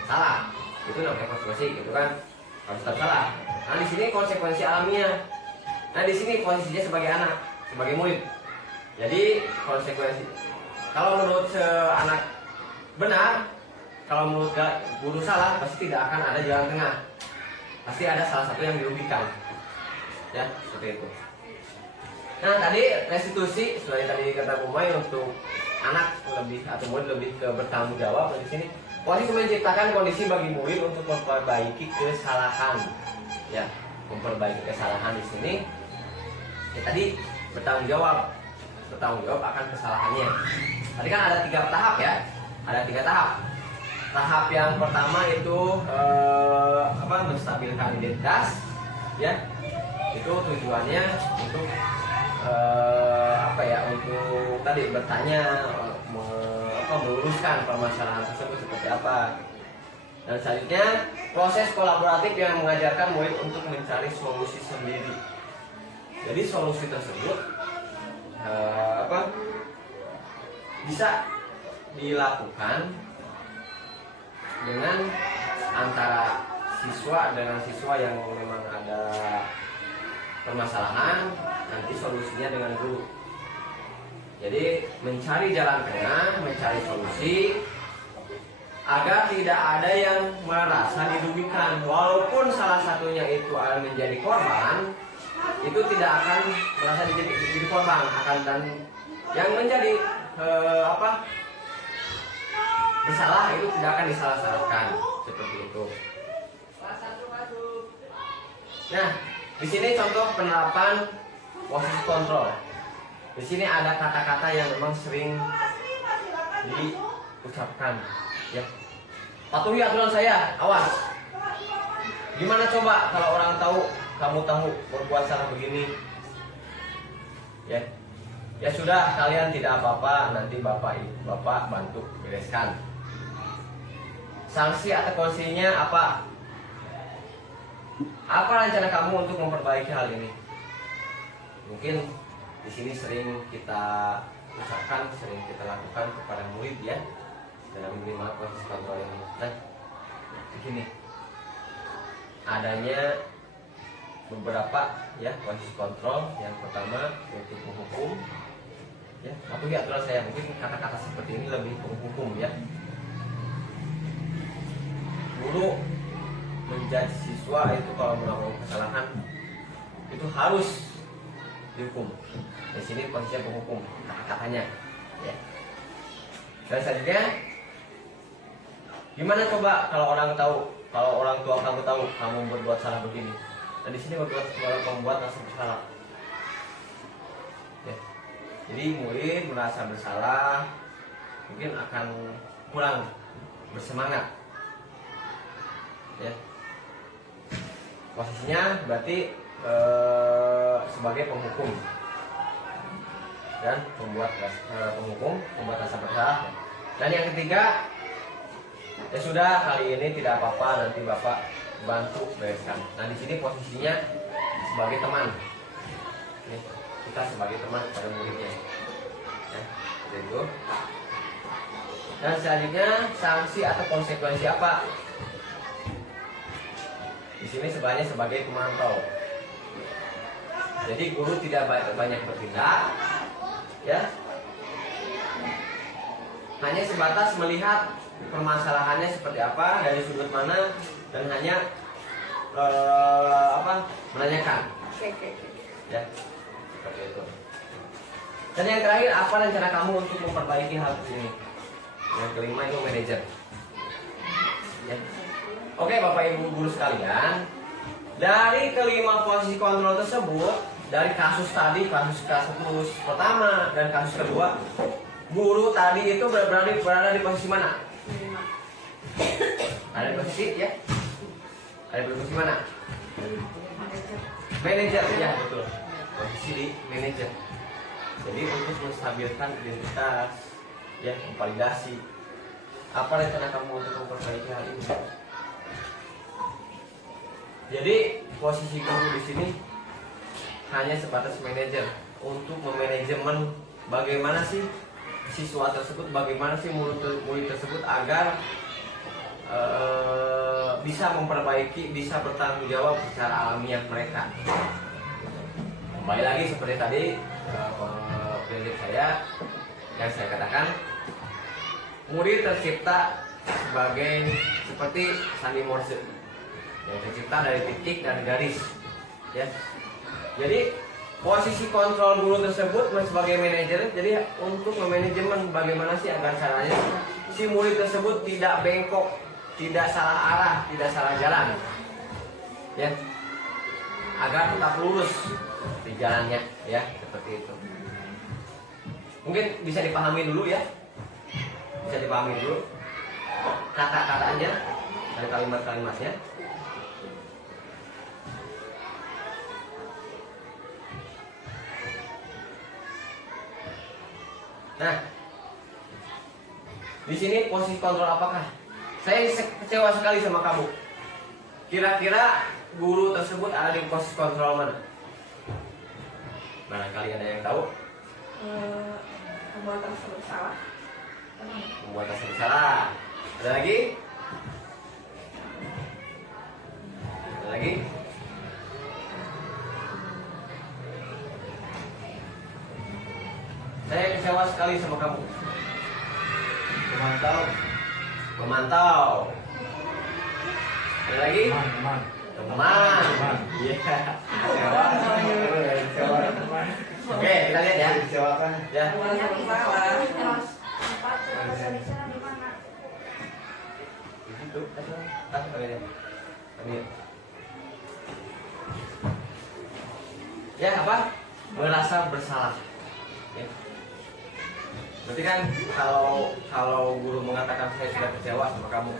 salah. Itu namanya konsekuensi, gitu kan? Harus tetap salah. Nah di sini konsekuensi alamiah. Nah di sini posisinya sebagai anak, sebagai murid. Jadi konsekuensi. Kalau menurut anak benar, kalau menurut guru salah, pasti tidak akan ada jalan tengah. Pasti ada salah satu yang dirugikan. Ya, seperti itu. Nah tadi restitusi, selain tadi kata Bu Mai untuk anak lebih atau murid lebih ke bertanggung jawab. Di sini posisi menciptakan kondisi bagi murid untuk memperbaiki kesalahan. Ya, memperbaiki kesalahan di sini. Ya, tadi bertanggung jawab akan kesalahannya. Tadi kan ada 3 tahap ya, ada 3 tahap. Tahap yang pertama itu menstabilkan identitas, ya. Itu tujuannya untuk untuk tadi bertanya, meluruskan permasalahan tersebut seperti apa. Dan selanjutnya proses kolaboratif yang mengajarkan murid untuk mencari solusi sendiri. Jadi solusi tersebut bisa dilakukan dengan antara siswa dengan siswa yang memang ada permasalahan, nanti solusinya dengan guru. Jadi mencari jalan tengah, mencari solusi agar tidak ada yang merasa dirugikan. Walaupun salah satunya itu menjadi korban, itu tidak akan merasa jadi korban, dan yang menjadi bersalah itu tidak akan disalah-salahkan, seperti itu. Nah, di sini contoh penerapan posisi kontrol. Di sini ada kata-kata yang memang sering diucapkan, ya. Patuhi aturan saya, awas. Gimana coba kalau orang kamu tahu berbuat salah begini? Ya. Ya sudah, kalian tidak apa-apa, nanti bapak bantu bereskan. Sanksi atau konsekuensinya apa? Apa rencana kamu untuk memperbaiki hal ini? Mungkin di sini sering kita ucapkan, sering kita lakukan kepada murid, ya, dalam minimal proses kontrol ini. Nah, begini, adanya beberapa ya proses kontrol. Yang pertama untuk menghukum, ya, patuhi aturan saya. Mungkin kata-kata seperti ini lebih menghukum, ya. Guru menjudge siswa itu kalau melakukan kesalahan itu harus dihukum. Di sini posisinya penghukum, kata-katanya, ya. Dan selanjutnya, gimana coba kalau orang tua kamu tahu kamu berbuat salah begini? Dan di sini membuat rasa bersalah. Ya. Jadi murid merasa bersalah, mungkin akan kurang bersemangat. Ya. Posisinya berarti sebagai penghukum dan membuat rasa bersalah. Dan yang ketiga, ya sudah, kali ini tidak apa-apa, nanti bapak bantu bereskan. Nah di sini posisinya sebagai teman, ya, kita sebagai teman pada muridnya, ya, itu. Dan selanjutnya sanksi atau konsekuensi apa? Di sini sebenarnya sebagai pemantau. Jadi guru tidak banyak bertindak, ya, hanya sebatas melihat permasalahannya seperti apa, dari sudut mana, dan hanya menanyakan. Ya, seperti itu. Dan yang terakhir, apa rencana kamu untuk memperbaiki hal ini? Yang kelima itu manajer. Ya. Oke, Bapak Ibu guru sekalian, dari kelima posisi kontrol tersebut, dari kasus tadi, kasus pertama dan kasus kedua, guru tadi itu berada di posisi mana? Ada di posisi, ya? Ada di posisi mana? Manajer, ya, betul. Posisi di manajer. Jadi untuk menstabilkan identitas, ya, memvalidasi. Apa rencana kamu untuk memperbaiki hal ini? Jadi posisi guru di sini hanya sebatas manajer untuk memanajemen bagaimana sih siswa tersebut, bagaimana sih murid tersebut agar bisa memperbaiki, bisa bertanggung jawab secara alamiah mereka. Kembali lagi seperti tadi prinsip saya yang saya katakan, murid tercipta sebagai seperti sandi Morse yang tercipta dari titik dan garis, ya. Jadi posisi kontrol guru tersebut sebagai manajer, jadi untuk memanajemen bagaimana sih agar caranya si murid tersebut tidak bengkok, tidak salah arah, tidak salah jalan, ya, agar tetap lurus di jalannya, ya, seperti itu. Mungkin bisa dipahami dulu, ya, bisa dipahami dulu kata-katanya dan kalimat-kalimatnya. Nah, di sini posisi kontrol apakah? Saya kecewa sekali sama kamu. Kira-kira guru tersebut ada di posisi kontrol mana? Barangkali ada yang tahu? Pembuatan tersebut salah. Membuat tersebut salah. Ada lagi? Ada lagi? Saya kecewa sekali sama kamu. Memantau. Memantau. Ada lagi? Teman. Teman. Iya. Oke, kita lihat ya. Dikecewakan. Ya. Pembuatan tersebut salah. Tempat bahasa di sana di mana? Di situ. Kalian. Ambil. Ya, apa? Merasa bersalah. Ya. Berarti kan kalau guru mengatakan saya sudah kecewa sama kamu,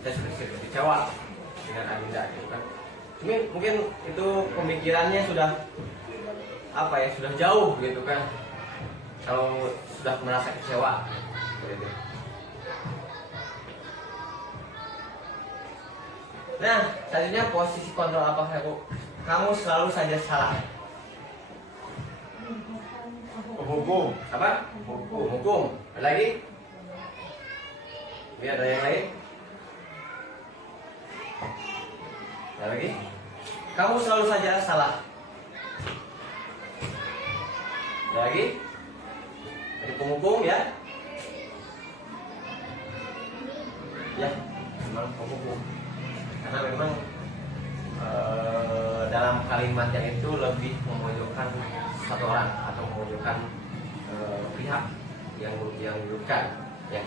kita sudah kecewa dengan Adinda, gitu kan? Mungkin itu pemikirannya sudah apa ya, sudah jauh gitu kan? Kalau sudah merasa kecewa, gitu. Nah, selanjutnya posisi kontrol apakah kamu selalu saja salah? Hukum. Apa? Hukum. Ada lagi? Biar ada yang lain. Ada lagi? Kamu selalu saja salah. Ada lagi? Dari penghukum, ya? Ya, memang penghukum. Karena memang dalam kalimatnya itu lebih memojokkan satu orang atau memojokkan pihak yang dirugikan, ya.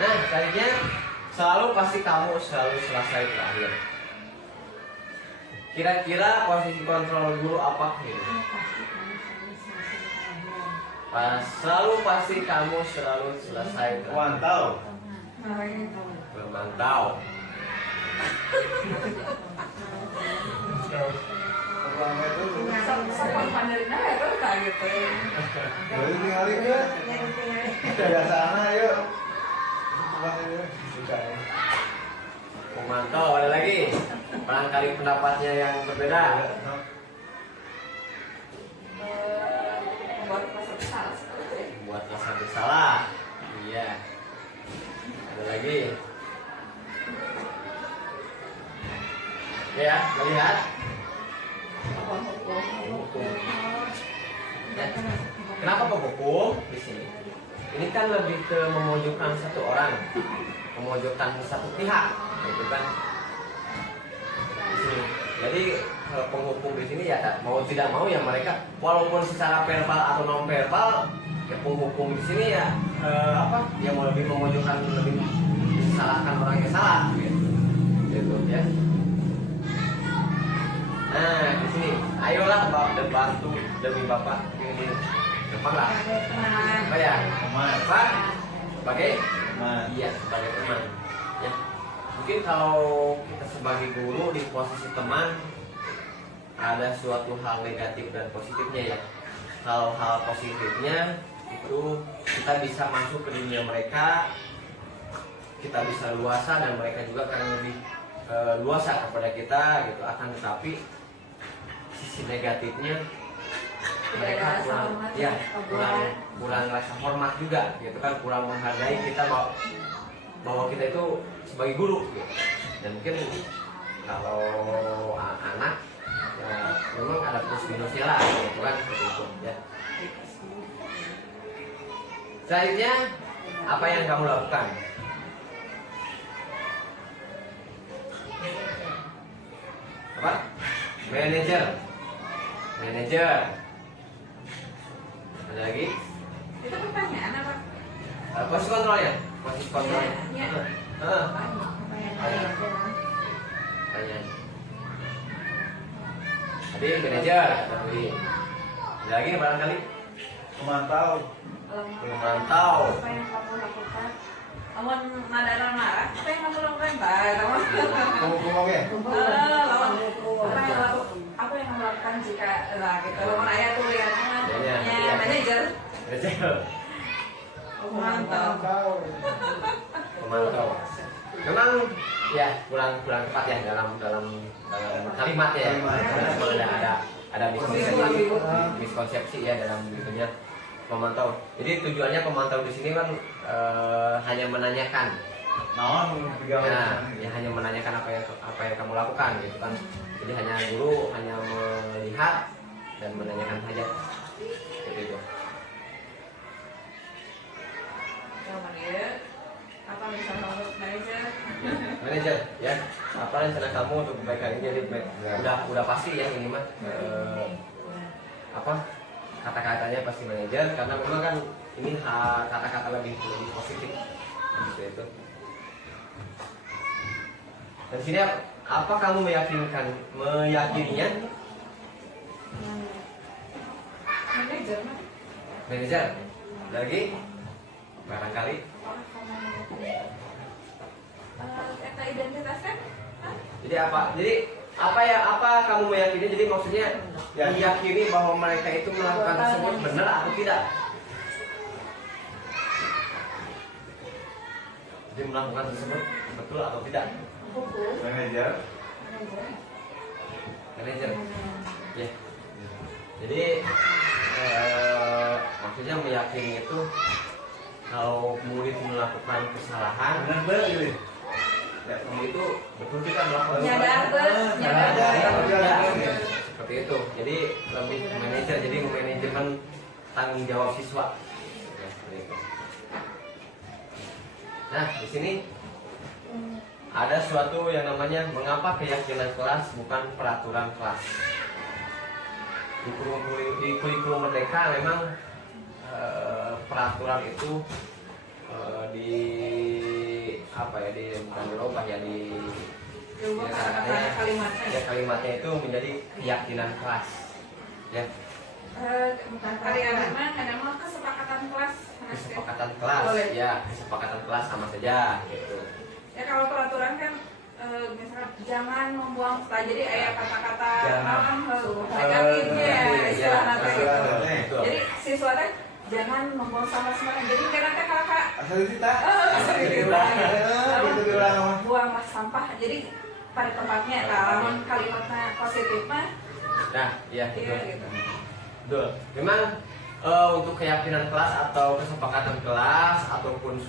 Nah, selanjutnya selalu pasti kamu selalu selesai terakhir. Kira-kira posisi kontrol guru apa gitu? Selalu pasti kamu selalu selesai terakhir. Memantau. Memantau. Pertama itu. Sopan pandarina ya kan kayak gitu. Jadi tinggalin ya. Biasanya yuk. Suka ya. Memantau. Ada lagi? Barangkali pendapatnya yang berbeda. Membuat merasa bersalah seperti itu. Membuat rasa bersalah. Iya. Ada lagi? Ya, melihat. Hukum. Ya. Kenapa penghukum di sini? Ini kan lebih ke memojokkan satu orang, memojokkan satu pihak, gitu kan? Di sini. Jadi penghukum di sini ya mau tidak mau ya mereka, walaupun secara verbal atau non verbal, ya penghukum di sini ya apa? Yang mau lebih memojokkan, lebih disalahkan orang yang salah, gitu ya. Nah, di sini, ayolah bantu demi Bapak ini, gampang lah. Apa ya? Teman. Apa? Sebagai Teman. iya, sebagai teman. Ya, mungkin kalau kita sebagai guru di posisi teman, ada suatu hal negatif dan positifnya ya. Kalau hal positifnya itu kita bisa masuk ke dunia mereka, kita bisa luasa dan mereka juga akan lebih luasa kepada kita gitu, akan tetapi sisi negatifnya mereka kurang ya kurang rasa hormat juga gitu kan, kurang menghargai kita bahwa kita itu sebagai guru gitu. Dan mungkin kalau anak ya memang ada plus minusnya lah gitu kan, seperti itu ya. Selanjutnya apa yang kamu lakukan? Apa? Manajer. Ada lagi? Itu pertanyaan apa? Posisi kontrol ya? Posisi kontrol. Iya. Tanya. Tadi manajer, tadi. Ada lagi barangkali? Memantau. Memantau. Apa yang kamu lakukan? Lawan madara marah, apa yang kamu lakukan? Baik, kamu. Ngomong ya. Lawan apa yang kamu lakukan jika gitu? Lawan ayah tuh ya, Iya. manajer. Manajer. Memantau. Memang ya kurang tepat ya dalam kalimat ya. Ada miskonsepsi ya dalam itunya memantau. Jadi tujuannya pemantau di sini kan hanya menanyakan. Nah, Ya hanya menanyakan apa yang kamu lakukan gitu kan. Jadi hanya guru hanya melihat dan menanyakan saja. Gitu. Apa misalnya untuk manajer? Manajer ya, apa rencana kamu untuk kebaikan ini? Jadi udah pasti ya ini mah apa kata-katanya pasti manajer, karena memang kan ini kata-kata lebih positif gitu itu. Dan sini apa kamu meyakininya? Manajer lagi barangkali Kata identitasnya? jadi apa kamu meyakini, jadi maksudnya meyakini bahwa mereka itu melakukan tersebut benar atau tidak, jadi melakukan tersebut betul atau tidak. Manajer. Ya jadi maksudnya meyakini itu kalau murid melakukan kesalahan Benar gitu. ya kamu itu betul kita melakukan Nyadar. seperti itu. Jadi lebih manajer, jadi manajemen tanggung jawab siswa ya, seperti itu. Nah di sini ada suatu yang namanya mengapa keyakinan kelas bukan peraturan kelas. Di kurikulum Merdeka memang peraturan itu bukan dirubah ya, kalimatnya itu menjadi keyakinan kelas ya. Bukan karyawan, kadang kesepakatan kelas. Kesepakatan kelas ya, kesepakatan kelas sama saja gitu. Ya kalau peraturan kan misalkan jangan membuang setelah, jadi ayat kata-kata negatifnya istilah nanti. Jadi siswa kan jangan membuang sampah sembarangan. Jadi karena kakak buanglah sampah. Jadi pada tempatnya kalau kalimatnya positif mah. Nah, iya gitu. Betul. Memang untuk keyakinan kelas atau kesepakatan kelas ataupun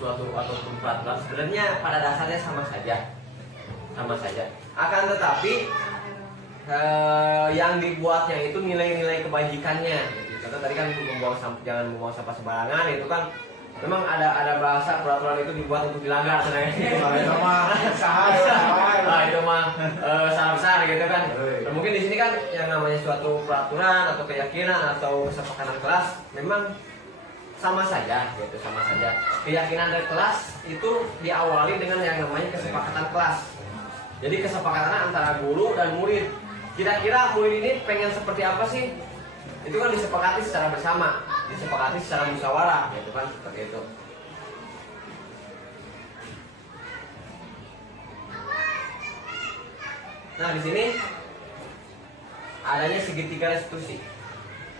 peraturan sebenarnya pada dasarnya sama saja. Akan tetapi yang dibuatnya itu nilai-nilai kebajikannya. Gitu. Contoh tadi kan jangan membuang sampah sembarangan, itu kan memang ada bahasa peraturan itu dibuat untuk dilanggar sebenarnya. Itu mah Itu mah salah besar gitu kan. Nah, mungkin di sini kan yang namanya suatu peraturan atau keyakinan atau kesepakatan kelas memang sama saja gitu, sama saja. Keyakinan dari kelas itu diawali dengan yang namanya kesepakatan kelas. Jadi kesepakatan antara guru dan murid. Kira-kira murid ini pengen seperti apa sih? Itu kan disepakati secara bersama, disepakati secara musyawarah, gitu kan, seperti itu. Nah di sini adanya segitiga restitusi.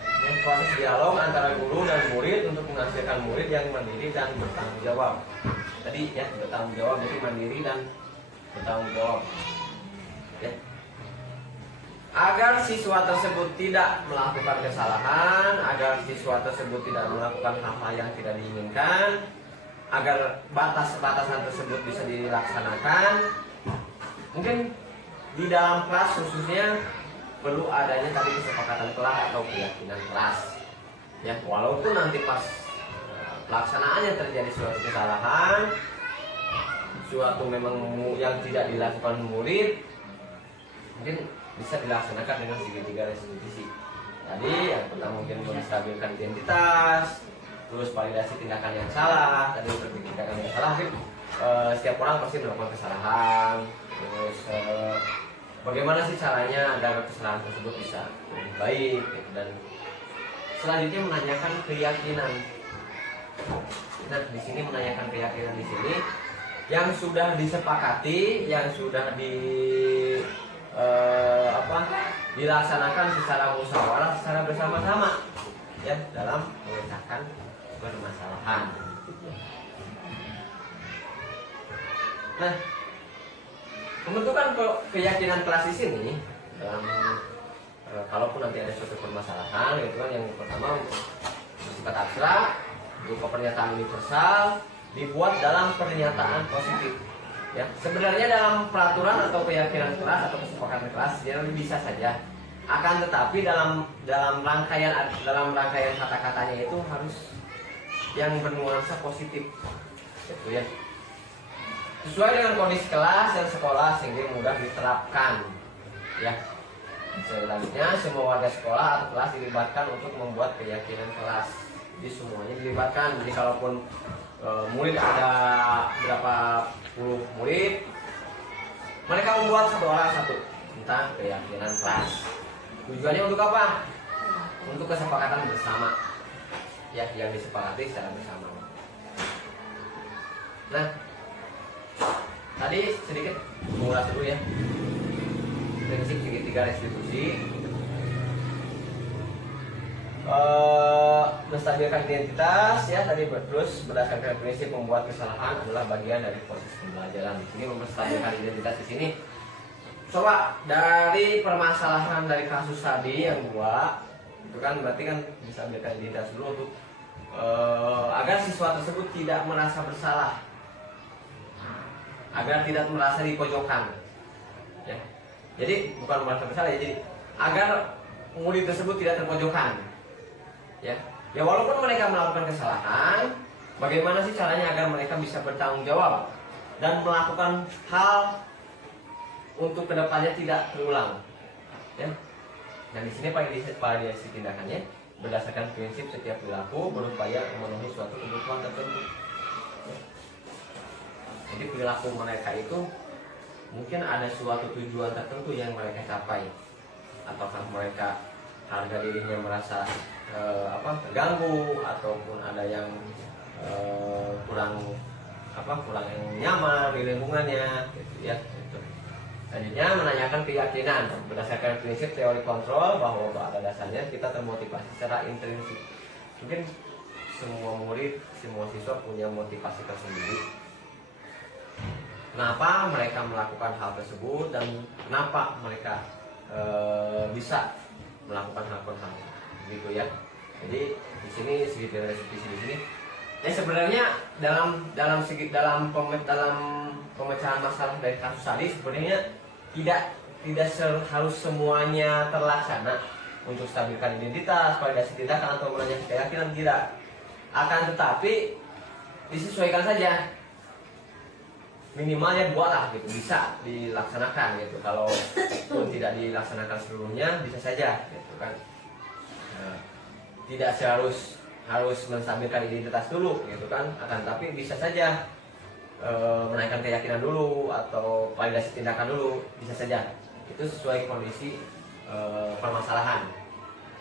Yang proses dialog antara guru dan murid untuk menghasilkan murid yang mandiri dan bertanggung jawab. Tadi ya bertanggung jawab, jadi mandiri dan bertanggung jawab. ya. Agar siswa tersebut tidak melakukan kesalahan, agar siswa tersebut tidak melakukan hal-hal yang tidak diinginkan, agar batas-batasan tersebut bisa dilaksanakan, mungkin di dalam kelas khususnya perlu adanya tadi kesepakatan kelas atau keyakinan kelas. Ya, walaupun nanti pas pelaksanaannya terjadi suatu kesalahan, suatu memang yang tidak dilakukan murid, mungkin bisa dilaksanakan dengan segitiga restitusi. Tadi yang pertama mungkin menstabilkan identitas, terus validasi tindakan yang salah. Tadi untuk tindakan yang salah, setiap orang pasti melakukan kesalahan. Terus bagaimana sih caranya agar kesalahan tersebut bisa lebih baik, gitu. Dan selanjutnya menanyakan keyakinan. Nah, di sini menanyakan keyakinan di sini yang sudah disepakati, yang sudah dilaksanakan secara musyawarah, secara bersama-sama, ya, dalam memecahkan permasalahan. Nah, pembentukan keyakinan kelas di sini dalam kalaupun nanti ada suatu permasalahan, gitu kan, yang pertama bersifat abstrak, berupa pernyataan universal, dibuat dalam pernyataan positif. Ya, sebenarnya dalam peraturan atau keyakinan kelas atau kesepakatan kelas dia bisa saja. Akan tetapi dalam rangkaian kata-katanya itu harus yang bernuansa positif, gitu ya. Sesuai dengan kondisi kelas dan sekolah sehingga mudah diterapkan. Ya. Selanjutnya semua warga sekolah atau kelas dilibatkan untuk membuat keyakinan kelas. Jadi semuanya dilibatkan. Jadi kalaupun murid ada berapa puluh murid, mereka membuat satu orang satu tentang keyakinan kelas. Tujuannya untuk apa? Untuk kesepakatan bersama, ya, yang disepakati secara bersama. Nah, tadi sedikit mengulas dulu ya prinsip segitiga restitusi. Menstabilkan identitas, ya, tadi terus berdasarkan prinsip membuat kesalahan adalah bagian dari proses pembelajaran. Di sini menstabilkan identitas di sini. Coba dari permasalahan dari kasus tadi yang dua, itu kan berarti kan menstabilkan identitas dulu untuk agar siswa tersebut tidak merasa bersalah, agar tidak merasa dipojokkan. Ya. Jadi bukan merasa bersalah, ya, jadi agar murid tersebut tidak terpojokkan. Ya, walaupun mereka melakukan kesalahan, bagaimana sih caranya agar mereka bisa bertanggung jawab dan melakukan hal untuk kedepannya tidak terulang. Ya, dan di sini variasi tindakannya berdasarkan prinsip setiap perilaku berupaya memenuhi suatu kebutuhan tertentu. Ya. Jadi perilaku mereka itu mungkin ada suatu tujuan tertentu yang mereka capai, ataukah mereka harga dirinya merasa terganggu, ataupun ada yang kurang yang nyaman di lingkungannya, gitu ya. Gitu. Selanjutnya menanyakan keyakinan berdasarkan prinsip teori kontrol bahwa pada dasarnya kita termotivasi secara intrinsik. Mungkin semua murid, semua siswa punya motivasi tersendiri. Kenapa mereka melakukan hal tersebut dan kenapa mereka bisa melakukan hal gitu ya. Jadi di sini segitiga restitusi di sini. Ya, sebenarnya dalam pemecahan masalah dari kasus tadi sebenarnya tidak harus semuanya terlaksana untuk stabilkan identitas, validasi tindakan atau menanyakan keyakinan, tidak. Akan tetapi disesuaikan saja. Minimalnya 2 lah gitu, bisa dilaksanakan gitu. Kalau pun tidak dilaksanakan seluruhnya bisa saja gitu kan. Nah, tidak harus menstabilkan identitas dulu gitu kan, akan tapi bisa saja menaikkan keyakinan dulu atau validasi tindakan dulu, bisa saja. Itu sesuai kondisi permasalahan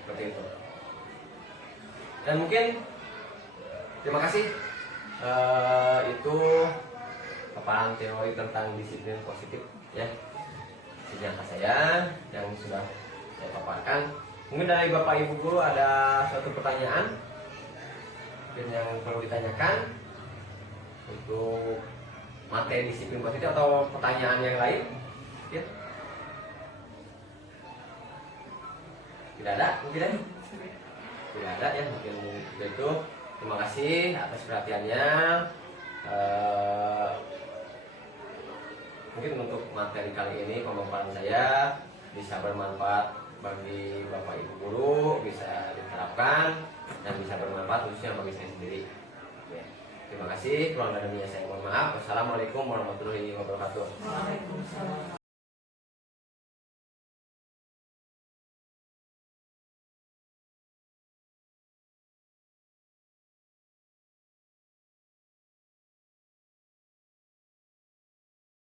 seperti itu. Dan mungkin terima kasih itu paparan teori tentang disiplin positif, ya, sejarah saya yang sudah saya paparkan. Mungkin dari Bapak Ibu guru ada suatu pertanyaan mungkin yang perlu ditanyakan untuk materi disiplin positif atau pertanyaan yang lain, ya. Tidak ada mungkin ya? Tidak ada ya, mungkin itu. Terima kasih atas perhatiannya. Mungkin untuk materi kali ini pemaparan saya bisa bermanfaat bagi Bapak Ibu guru, bisa diterapkan dan bisa bermanfaat khususnya bagi saya sendiri. Ya. Terima kasih. Kurang lebihnya saya mohon maaf. Wassalamualaikum warahmatullahi wabarakatuh. Waalaikumsalam.